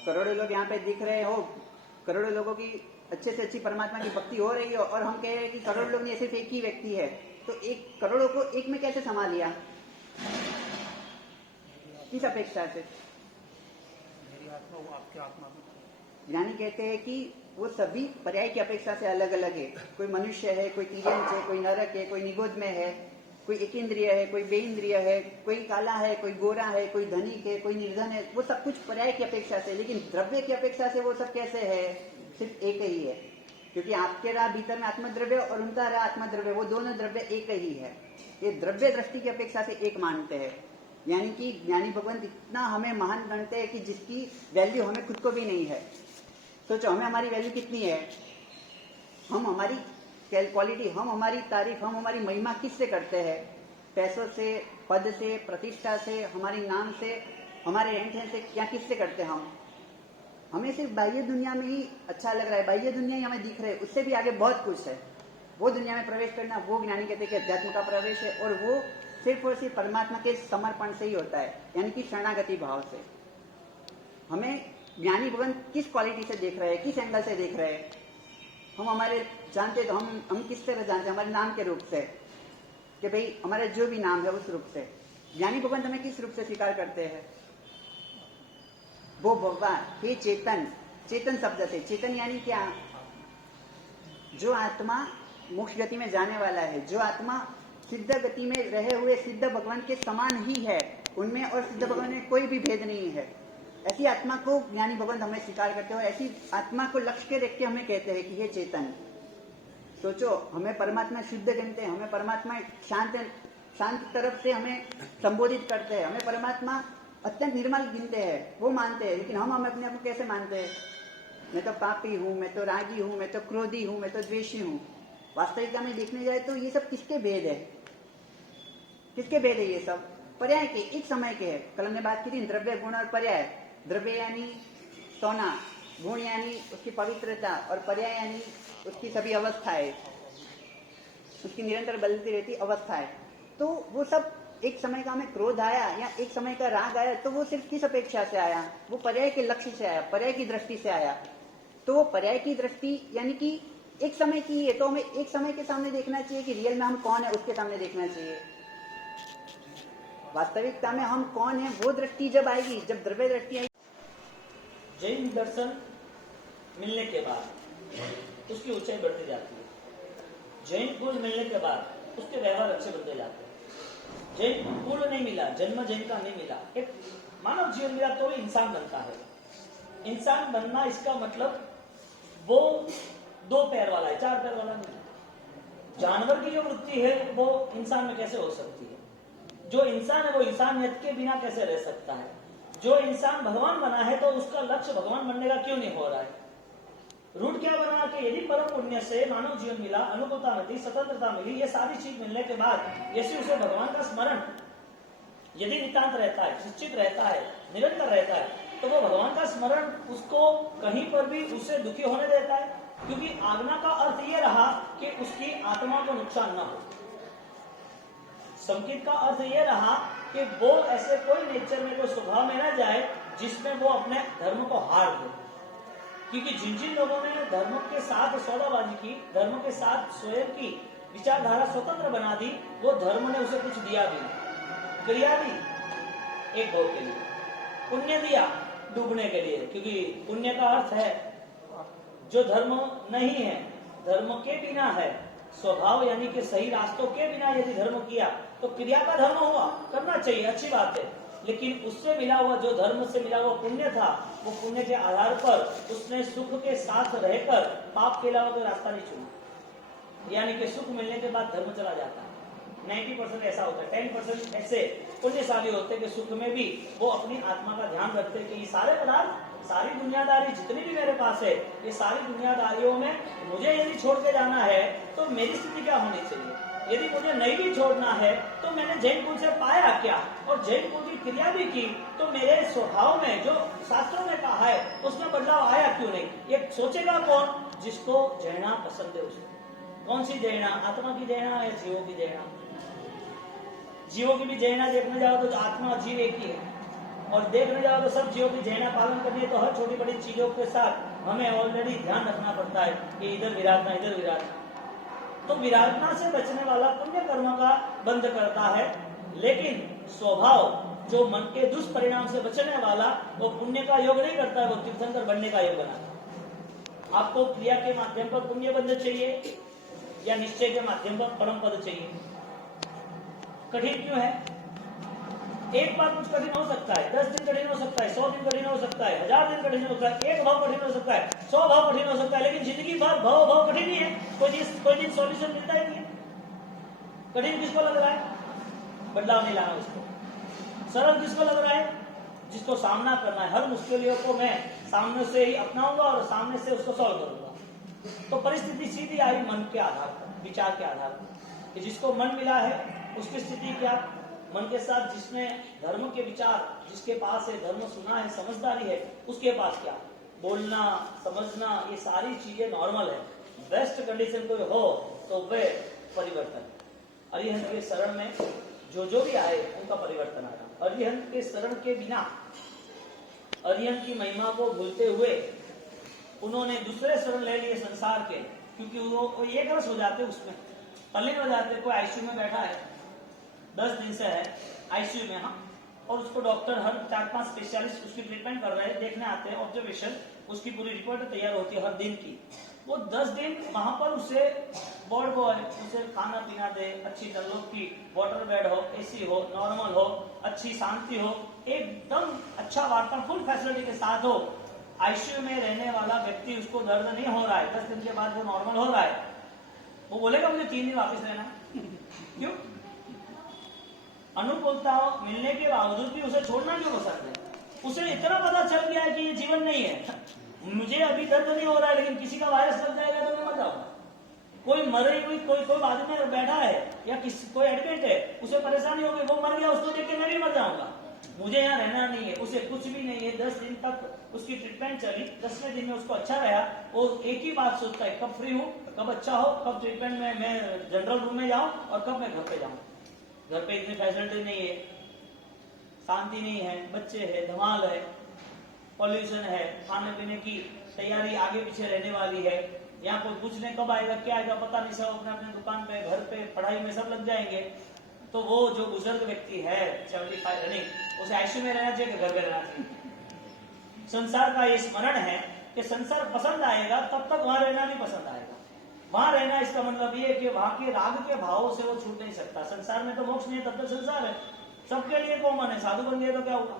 करोड़ों लोग यहाँ पे दिख रहे हो, करोड़ों लोगों की अच्छे से अच्छी परमात्मा की भक्ति हो रही हो, और हम कह रहे हैं कि करोड़ों लोग नहीं, सिर्फ एक ही व्यक्ति है। तो एक करोड़ों को एक में कैसे समा लिया? किस अपेक्षा से? ज्ञानी कहते हैं कि वो सभी पर्याय की अपेक्षा से अलग अलग है। कोई मनुष्य है, कोई तिर्यंच है, कोई नरक है, कोई निगोद में है, कोई एकेंद्रिय है, कोई बेइंद्रिय है, कोई काला है, कोई गोरा है, कोई धनिक है, कोई निर्धन है। वो सब कुछ पर्याय की अपेक्षा से, लेकिन द्रव्य की अपेक्षा से वो सब कैसे है? सिर्फ एक ही है, क्योंकि आपके रहा भीतर में आत्मद्रव्य और उनका रहा आत्मद्रव्य, वो दोनों द्रव्य एक ही है। ये द्रव्य दृष्टि की अपेक्षा से एक मानते हैं। यानी कि ज्ञानी भगवंत इतना हमें महान गणते हैं कि जिसकी वैल्यू हमें खुद को भी नहीं है। सोचो हमें हमारी वैल्यू कितनी है? हम हमारी क्वालिटी, हम हमारी तारीफ, हम हमारी महिमा किससे करते हैं? पैसों से, पद से, प्रतिष्ठा से, हमारी नाम से, हमारे रहन सहन से, क्या किससे करते हैं हम? हमें सिर्फ बाह्य दुनिया में ही अच्छा लग रहा है, बाह्य दुनिया ही हमें दिख रहा है, उससे भी आगे बहुत कुछ है। वो दुनिया में प्रवेश करना, वो ज्ञानी कहते हैं कि अध्यात्म का प्रवेश है, और वो सिर्फ और सिर्फ परमात्मा के समर्पण से ही होता है, यानी कि शरणागति भाव से। हमें ज्ञानी भगवान किस क्वालिटी से देख रहे हैं, किस एंगल से देख रहे हैं? हम हमारे जानते तो हम किस तरह जानते हैं? हमारे नाम के रूप से, कि भाई हमारा जो भी नाम है उस रूप से। ज्ञानी भगवान हमें किस रूप से स्वीकार करते हैं? वो भगवान हे चेतन, चेतन शब्द से, चेतन यानी क्या? जो आत्मा मोक्ष गति में जाने वाला है, जो आत्मा सिद्ध गति में रहे हुए सिद्ध भगवान के समान ही है, उनमें और सिद्ध भगवान में कोई भी भेद नहीं है। ऐसी आत्मा को ज्ञानी भगवान हमें स्वीकार करते हो, ऐसी आत्मा को लक्ष्य के देख के हमें कहते हैं कि ये चेतन। सोचो हमें परमात्मा शुद्ध गिनते हैं, हमें परमात्मा शांत तरफ से हमें संबोधित करते हैं, हमें परमात्मा अत्यंत निर्मल गिनते हैं, वो मानते हैं। लेकिन हम अपने आप को कैसे मानते हैं? मैं तो पापी हूँ, मैं तो रागी हूँ, मैं तो क्रोधी हूँ, मैं तो द्वेषी हूँ। वास्तविकता में देखने जाए तो ये सब किसके भेद है? किसके भेद है? ये सब पर्याय के, एक समय के है। कल हमने बात की थी द्रव्य, गुण और पर्याय। द्रव्य यानी सोना, गुण यानी उसकी पवित्रता, और पर्याय यानी उसकी सभी अवस्थाएं, उसकी निरंतर बदलती रहती अवस्थाएं। तो वो सब एक समय का हमें क्रोध आया या एक समय का राग आया, तो वो सिर्फ किस अपेक्षा से आया? वो पर्याय के लक्ष्य से आया, पर्याय की दृष्टि से आया। तो वो पर्याय की दृष्टि यानी कि एक समय की है, तो हमें एक समय के सामने देखना चाहिए कि रियल में हम कौन है, उसके सामने देखना चाहिए। वास्तविकता में हम कौन है, वो दृष्टि जब आएगी, जब द्रव्य दृष्टि आएगी। जैन दर्शन मिलने के बाद उसकी ऊंचाई बढ़ती जाती है। जैन कुल मिलने के बाद उसके व्यवहार अच्छे बनते जाते हैं। जैन कुल नहीं मिला, जन्म जैन का नहीं मिला, एक मानव जीवन मिला तो इंसान बनता है। इंसान बनना इसका मतलब वो 2 पैर वाला है, 4 पैर वाला नहीं। जानवर की जो वृत्ति है वो इंसान में कैसे हो सकती है? जो इंसान है वो इंसानियत के बिना कैसे रह सकता है? जो इंसान भगवान बना है तो उसका लक्ष्य भगवान बनने का क्यों नहीं हो रहा है? रूट क्या बना कि यदि परम पुण्य से मानव जीवन मिला, अनुकूलता मिली, स्वतंत्रता मिली, ये सारी चीज मिलने के बाद यदि उसे भगवान का स्मरण यदि नितांत रहता है, निश्चित रहता है, निरंतर रहता है, तो वो भगवान का स्मरण उसको कहीं पर भी उससे दुखी होने देता है, क्योंकि आज्ञा का अर्थ ये रहा कि उसकी आत्मा को नुकसान ना हो। संकेत का अर्थ ये रहा कि वो ऐसे कोई नेचर में, कोई स्वभाव में ना जाए जिसमें वो अपने धर्म को हार दे। क्योंकि जिन जिन लोगों ने धर्म के साथ सौदाबाजी की, धर्म के साथ स्वयं की विचारधारा स्वतंत्र बना दी, वो धर्म ने उसे कुछ दिया भी नहीं। क्रिया दी एक भोग के लिए, पुण्य दिया डूबने के लिए, क्योंकि पुण्य का अर्थ है जो धर्म नहीं है, धर्म के बिना है, स्वभाव यानी कि सही रास्तों के बिना यदि धर्म किया तो क्रिया का धर्म हुआ, करना चाहिए, अच्छी बात है। लेकिन उससे मिला हुआ, जो धर्म से मिला हुआ पुण्य था, वो पुण्य के आधार पर उसने सुख के साथ रहकर पाप के अलावा कोई रास्ता नहीं चुना। यानी कि सुख मिलने के बाद धर्म चला जाता है। 90% ऐसा होता है, 10% ऐसे पुण्यशाली होते हैं कि सुख में भी वो अपनी आत्मा का ध्यान रखते हैं कि ये सारे पदार्थ, सारी दुनियादारी जितनी भी मेरे पास है, ये सारी दुनियादारियों में मुझे यदि छोड़ के जाना है तो मेरी स्थिति क्या होनी चाहिए। यदि मुझे नहीं भी छोड़ना है तो मैंने जैन कुल से पाया क्या, और जैन कुल की क्रिया भी की, तो मेरे स्वभाव में जो शास्त्रों में कहा है उसमें बदलाव आया क्यों नहीं। ये सोचेगा कौन? जिसको जैना पसंद है उसको। कौन सी जैना? आत्मा की जैना या जीवों की जैना? जीवों की भी जैना देखने जाओ तो आत्मा जीव एक ही है, और देखने जाओ तो सब जीवों की जैना पालन करनी है। तो हर छोटी बड़ी चीजों के साथ हमें ऑलरेडी ध्यान रखना पड़ता है कि इधर विराटना, इधर विराटना। तो विराटना से बचने वाला पुण्य कर्म का बंद करता है, लेकिन स्वभाव जो मन के दुष्परिणाम से बचने वाला, वो पुण्य का योग नहीं करता है, वो तीर्थंकर बनने का योग बनाता है। आपको क्रिया के माध्यम पर पुण्य बंध चाहिए या निश्चय के माध्यम पर परम पद चाहिए? कठिन क्यों है? एक बार कुछ कठिन हो सकता है, 10 दिन कठिन हो सकता है, 100 दिन कठिन हो सकता है, 1000 दिन कठिन हो सकता है, एक भाव कठिन हो सकता है, 100 भाव कठिन हो सकता है, लेकिन जिंदगी भर भाव कठिन ही है। कोई दिन सॉल्यूशन मिलता ही नहीं है। कठिन किसको लग रहा है? बदलाव नहीं लाना उसको। सरल किसको लग रहा है? जिसको सामना करना है। हर मुश्किलों को मैं सामने से ही अपनाऊंगा और सामने से उसको सॉल्व करूंगा। तो परिस्थिति सीधी आई मन के आधार पर, विचार के आधार पर, कि जिसको मन मिला है उसकी स्थिति क्या, मन के साथ जिसने धर्म के विचार, जिसके पास है धर्म सुना है, समझदारी है, उसके पास क्या, बोलना, समझना, ये सारी चीजें नॉर्मल है। बेस्ट कंडीशन कोई हो तो वे परिवर्तन। अरिहंत के शरण में जो भी आए उनका परिवर्तन आया। अरिहंत के शरण के बिना, अरिहंत की महिमा को भूलते हुए उन्होंने दूसरे शरण ले लिए संसार के, क्योंकि वो एक रस हो जाते, उसमें तल्लीन हो जाते। कोई आईसीयू में बैठा है, 10 दिन से है आईसीयू में, हाँ, और उसको डॉक्टर हर 4-5 स्पेशलिस्ट उसकी ट्रीटमेंट कर रहे हैं, देखने आते हैं, ऑब्जर्वेशन, उसकी पूरी रिपोर्ट तैयार होती है हर दिन की। वो 10 दिन वहां पर उसे वार्ड बॉय उसे खाना पीना दे, अच्छी डलों की वाटर बेड हो, एसी हो, नॉर्मल हो, अच्छी शांति हो, एकदम अच्छा वार्ता, फुल फैसिलिटी के साथ हो। आईसीयू में रहने वाला व्यक्ति, उसको दर्द नहीं हो रहा है, 10 दिन के बाद वो नॉर्मल हो रहा है, वो बोलेगा मुझे 3 दिन वापस रहना। क्यों? अनुकूलता मिलने के बावजूद भी उसे छोड़ना क्यों पसंद है? उसे इतना पता चल गया है कि ये जीवन नहीं है। मुझे अभी दर्द नहीं हो रहा है, लेकिन किसी का वायरस लग जाएगा तो मैं मर जाऊंगा। कोई मरी हुई, कोई बाजू में बैठा है या कोई एडमिट है, उसे परेशानी हो गई, वो मर गया, उसको देख के मैं भी मर जाऊंगा। मुझे यहाँ रहना नहीं है, उसे कुछ भी नहीं है। 10 दिन तक उसकी ट्रीटमेंट चली, 10वें दिन में उसको अच्छा रहा। वो एक ही बात सोचता है, कब फ्री हूँ, कब अच्छा हो, कब ट्रीटमेंट में मैं जनरल रूम में जाऊं और कब मैं घर पे जाऊं। घर पे इतनी फैसिलिटी नहीं है, शांति नहीं है, बच्चे है, धमाल है, पॉल्यूशन है, खाने पीने की तैयारी आगे पीछे रहने वाली है। यहाँ कोई पूछने कब आएगा, क्या आएगा पता नहीं, सब अपने अपने दुकान पे, घर पे, पढ़ाई में सब लग जाएंगे। तो वो जो बुजुर्ग व्यक्ति है 75 रनिंग, उसे आईसीयू में रहना चाहिए कि घर में रहना चाहिए? संसार का ये स्मरण है कि संसार पसंद आएगा तब तक वहां रहना भी पसंद आएगा। वहां रहना इसका मतलब ये है कि वहां के राग के भावों से वो छूट नहीं सकता। संसार में तो मोक्ष नहीं है, तब तक संसार है, सबके लिए कॉमन है। साधु बन गए तो क्या होगा,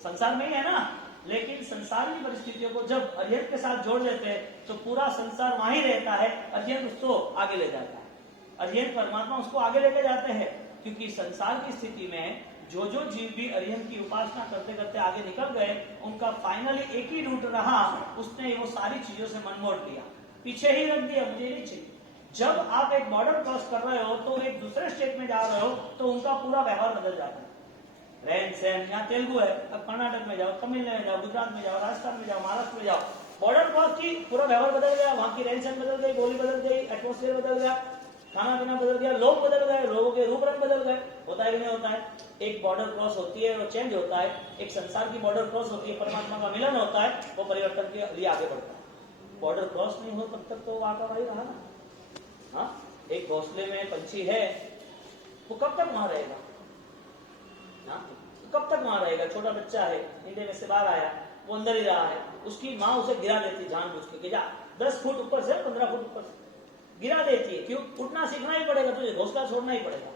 संसार में ही है ना। लेकिन संसार की परिस्थितियों को जब अध्ययन के साथ जोड़ लेते हैं तो पूरा संसार वहां ही रहता है, अध्ययन उसको आगे ले जाता है, अध्ययन परमात्मा उसको आगे लेके जाते हैं। क्योंकि संसार की स्थिति में जो जीव भी अरिहंत की उपासना करते करते आगे निकल गए, उनका फाइनली एक ही रूट रहा, उसने वो सारी चीजों से मन मोड़ लिया, पीछे ही रख दिया, मुझे नहीं चाहिए। जब आप एक बॉर्डर क्रॉस कर रहे हो तो एक दूसरे स्टेट में जा रहे हो, तो उनका पूरा व्यवहार बदल जाता है। रहन सहन, यहाँ तेलुगु है, अब कर्नाटक में जाओ, तमिलनाडु में जाओ, गुजरात में जाओ, राजस्थान में जाओ, महाराष्ट्र में जाओ, बॉर्डर क्रॉस की पूरा व्यवहार बदल गया, वहां की रहन सहन बदल गई, बोली बदल गई, एटमोस्फेयर बदल गया, खाना पीना बदल गया, लोग बदल गए, लोगों के रूप रंग बदल गए। होता है कि नहीं होता है? एक बॉर्डर क्रॉस होती है और चेंज होता है, एक संसार की बॉर्डर क्रॉस होती है, परमात्मा का मिलन होता है, वो परिवर्तन के लिए आगे बढ़ता है। बॉर्डर क्रॉस नहीं हो तब तक तो आका वही रहा ना। हाँ, एक घोंसले में पंछी है, वो कब तक वहां रहेगा? हाँ, कब तक वहां रहेगा? छोटा बच्चा है, इंडिया में से बाहर आया, वो अंदर ही रहा है, उसकी माँ उसे गिरा देती जानबूझ के, जा 10 फुट ऊपर से 15 फुट ऊपर से गिरा देती है। क्यों? उठना सीखना ही पड़ेगा तुझे, घोंसला छोड़ना ही पड़ेगा।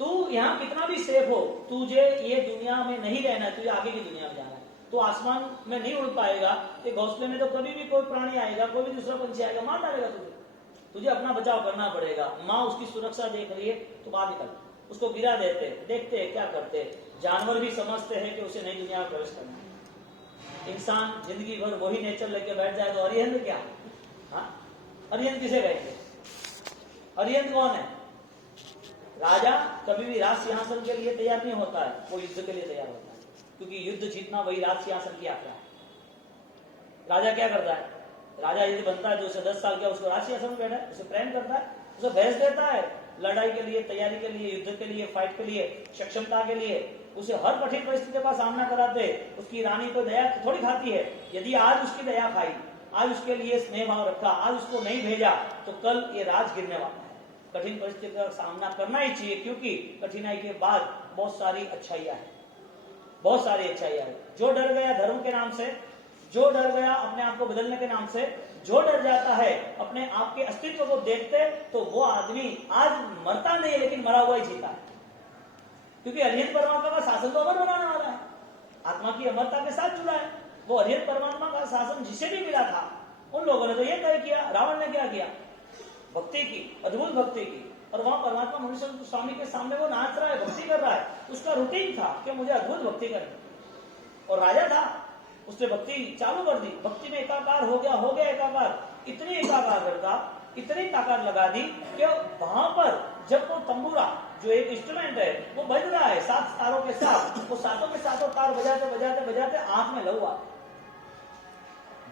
तू यहाँ कितना भी सेफ हो, तुझे ये दुनिया में नहीं रहना है, तुझे आगे की दुनिया में जाना है। तो आसमान में नहीं उड़ पाएगा, ये घोंसले में तो कभी भी कोई प्राणी आएगा, कोई भी दूसरा पंछी आएगा, मार डालेगा तुझे। तुझे अपना बचाव करना पड़ेगा। माँ उसकी सुरक्षा देख रही है, तो बाहर निकल, उसको गिरा देते, देखते हैं क्या करते। जानवर भी समझते हैं कि उसे नई दुनिया में प्रवेश करना है। इंसान जिंदगी भर वही नेचर लेके बैठ जाए तो अरिहंत क्या? हाँ, अरिहंत किसे कहेंगे? अरिहंत कौन है? राजा कभी भी राज सिंहासन के लिए तैयार नहीं होता है, वो युद्ध के लिए तैयार होता है, क्योंकि युद्ध जीतना वही राज सिंहासन की यात्रा है। राजा क्या करता है? राजा यदि बनता है तो उसे 10 साल क्या उसको राज सिंहासन में बैठा है, उसे प्रेम करता है, उसे भेज देता है लड़ाई के लिए, तैयारी के लिए, युद्ध के लिए, फाइट के लिए, सक्षमता के लिए, उसे हर कठिन परिस्थिति का सामना कराते। उसकी रानी को दया थोड़ी खाती है। यदि आज उसकी दया खाई, आज उसके लिए स्नेह भाव रखा, आज उसको नहीं भेजा, तो कल ये राज गिरने वाला है। कठिन परिस्थिति का सामना करना ही चाहिए, क्योंकि कठिनाई के बाद बहुत सारी अच्छाइयां है, बहुत सारी अच्छाइयां है। जो डर गया धर्म के नाम से, जो डर गया अपने आप को बदलने के नाम से, जो डर जाता है अपने आप के अस्तित्व को देखते, तो वो आदमी आज मरता नहीं है, लेकिन मरा हुआ ही जीता है। क्योंकि अरिहंत परमात्मा का शासन तो अमर बनाने वाला है, आत्मा की अमरता के साथ जुड़ा है। वो अरिहंत परमात्मा का शासन जिसे भी मिला था, उन लोगों ने तो ये तय किया। रावण ने क्या किया? भक्ति की, अद्भुत भक्ति की, और वहां परमात्मा मनुष्य स्वामी के सामने वो नाच रहा है, भक्ति कर रहा है। उसका रूटीन था कि मुझे अद्भुत भक्ति करनी, और राजा था, उसने भक्ति चालू कर दी, भक्ति में एकाकार हो गया एकाकार। इतनी एकाकार करता, इतनी ताकत लगा दी कि वहां पर जब वो तंबूरा जो एक इंस्ट्रूमेंट है वो बज रहा है 7 तारों के साथ, वो सातों के सातों तार बजाते बजाते बजाते आंख में लहू आ।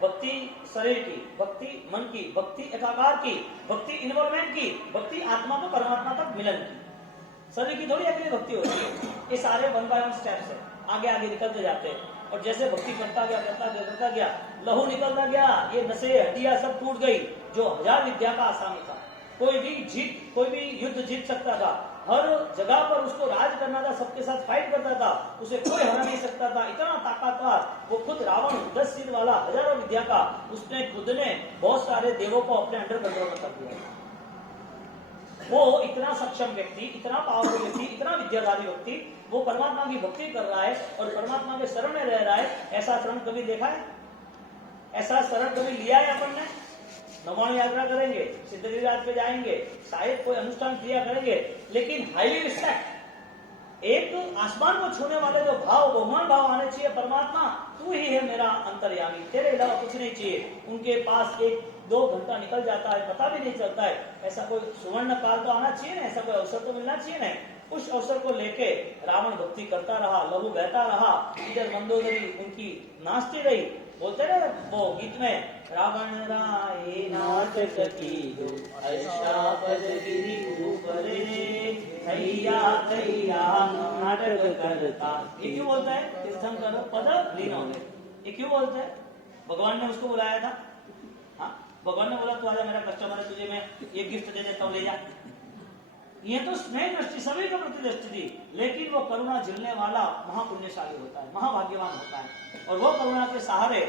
भक्ति शरीर की, भक्ति मन की, भक्ति एकाकार की, भक्ति इन्वॉल्वमेंट की, भक्ति आत्मा को परमात्मा तक मिलन की। शरीर की थोड़ी अकेली भक्ति होती है, ये सारे 1 by 1 स्टेप्स है, आगे आगे निकलते जाते हैं। और जैसे भक्ति करता गया लहू निकलता गया, ये नसें हड्डियां सब टूट गई। जो 1000 विद्या का आसामी था, कोई भी युद्ध जीत सकता था, हर जगह पर उसको राज करना था, सबके साथ फाइट करता था, उसे कोई हरा नहीं सकता था, इतना ताकतवर। वो खुद रावण 10 सिर वाला, हजारों विद्या का, उसने खुद ने बहुत सारे देवों को अपने अंडर कंट्रोल में कर दिया। वो इतना सक्षम व्यक्ति, इतना पावरफुल व्यक्ति, इतना विद्याधारी व्यक्ति, वो परमात्मा की भक्ति कर रहा है और परमात्मा के शरण में रह रहा है। ऐसा शरण कभी देखा है? ऐसा शरण कभी लिया है अपन ने? नवाणी यात्रा करेंगे, सिद्धगिरिराज पे जाएंगे, शायद कोई अनुष्ठान क्रिया करेंगे, लेकिन हाईली रिस्पेक्ट, एक आसमान को छूने वाले जो भाव, बहुमान भाव आने चाहिए, परमात्मा तू ही है मेरा अंतर्यामी, तेरे अलावा कुछ नहीं चाहिए। उनके पास 1-2 घंटा निकल जाता है, पता भी नहीं चलता है। ऐसा कोई सुवर्ण काल तो आना चाहिए ना, ऐसा कोई अवसर तो मिलना चाहिए ना। उस अवसर को लेके रावण भक्ति करता रहा, लहू बहता रहा, इधर मंदोदरी उनकी नाचती रही। बोलते ना वो गीत में, रावण राय नाटक कीजो, ऐसा पद गिरि ऊपरे, थैया थैया नाटक करता। ये क्यों बोलता है? तीर्थंकर पद लीन हो गए। ये क्यों बोलते हैं? भगवान ने उसको बुलाया था। हाँ, भगवान ने बोला तू आजा, मेरा कस्टमर है, तुझे मैं ये गिफ्ट दे देता हूँ, ले जा। ये तो स्नेह दृष्टि, सभी को प्रति दृष्टि दी, लेकिन वो करुणा झेलने वाला महापुण्यशाली होता है, महाभाग्यवान होता है, और वो करुणा के सहारे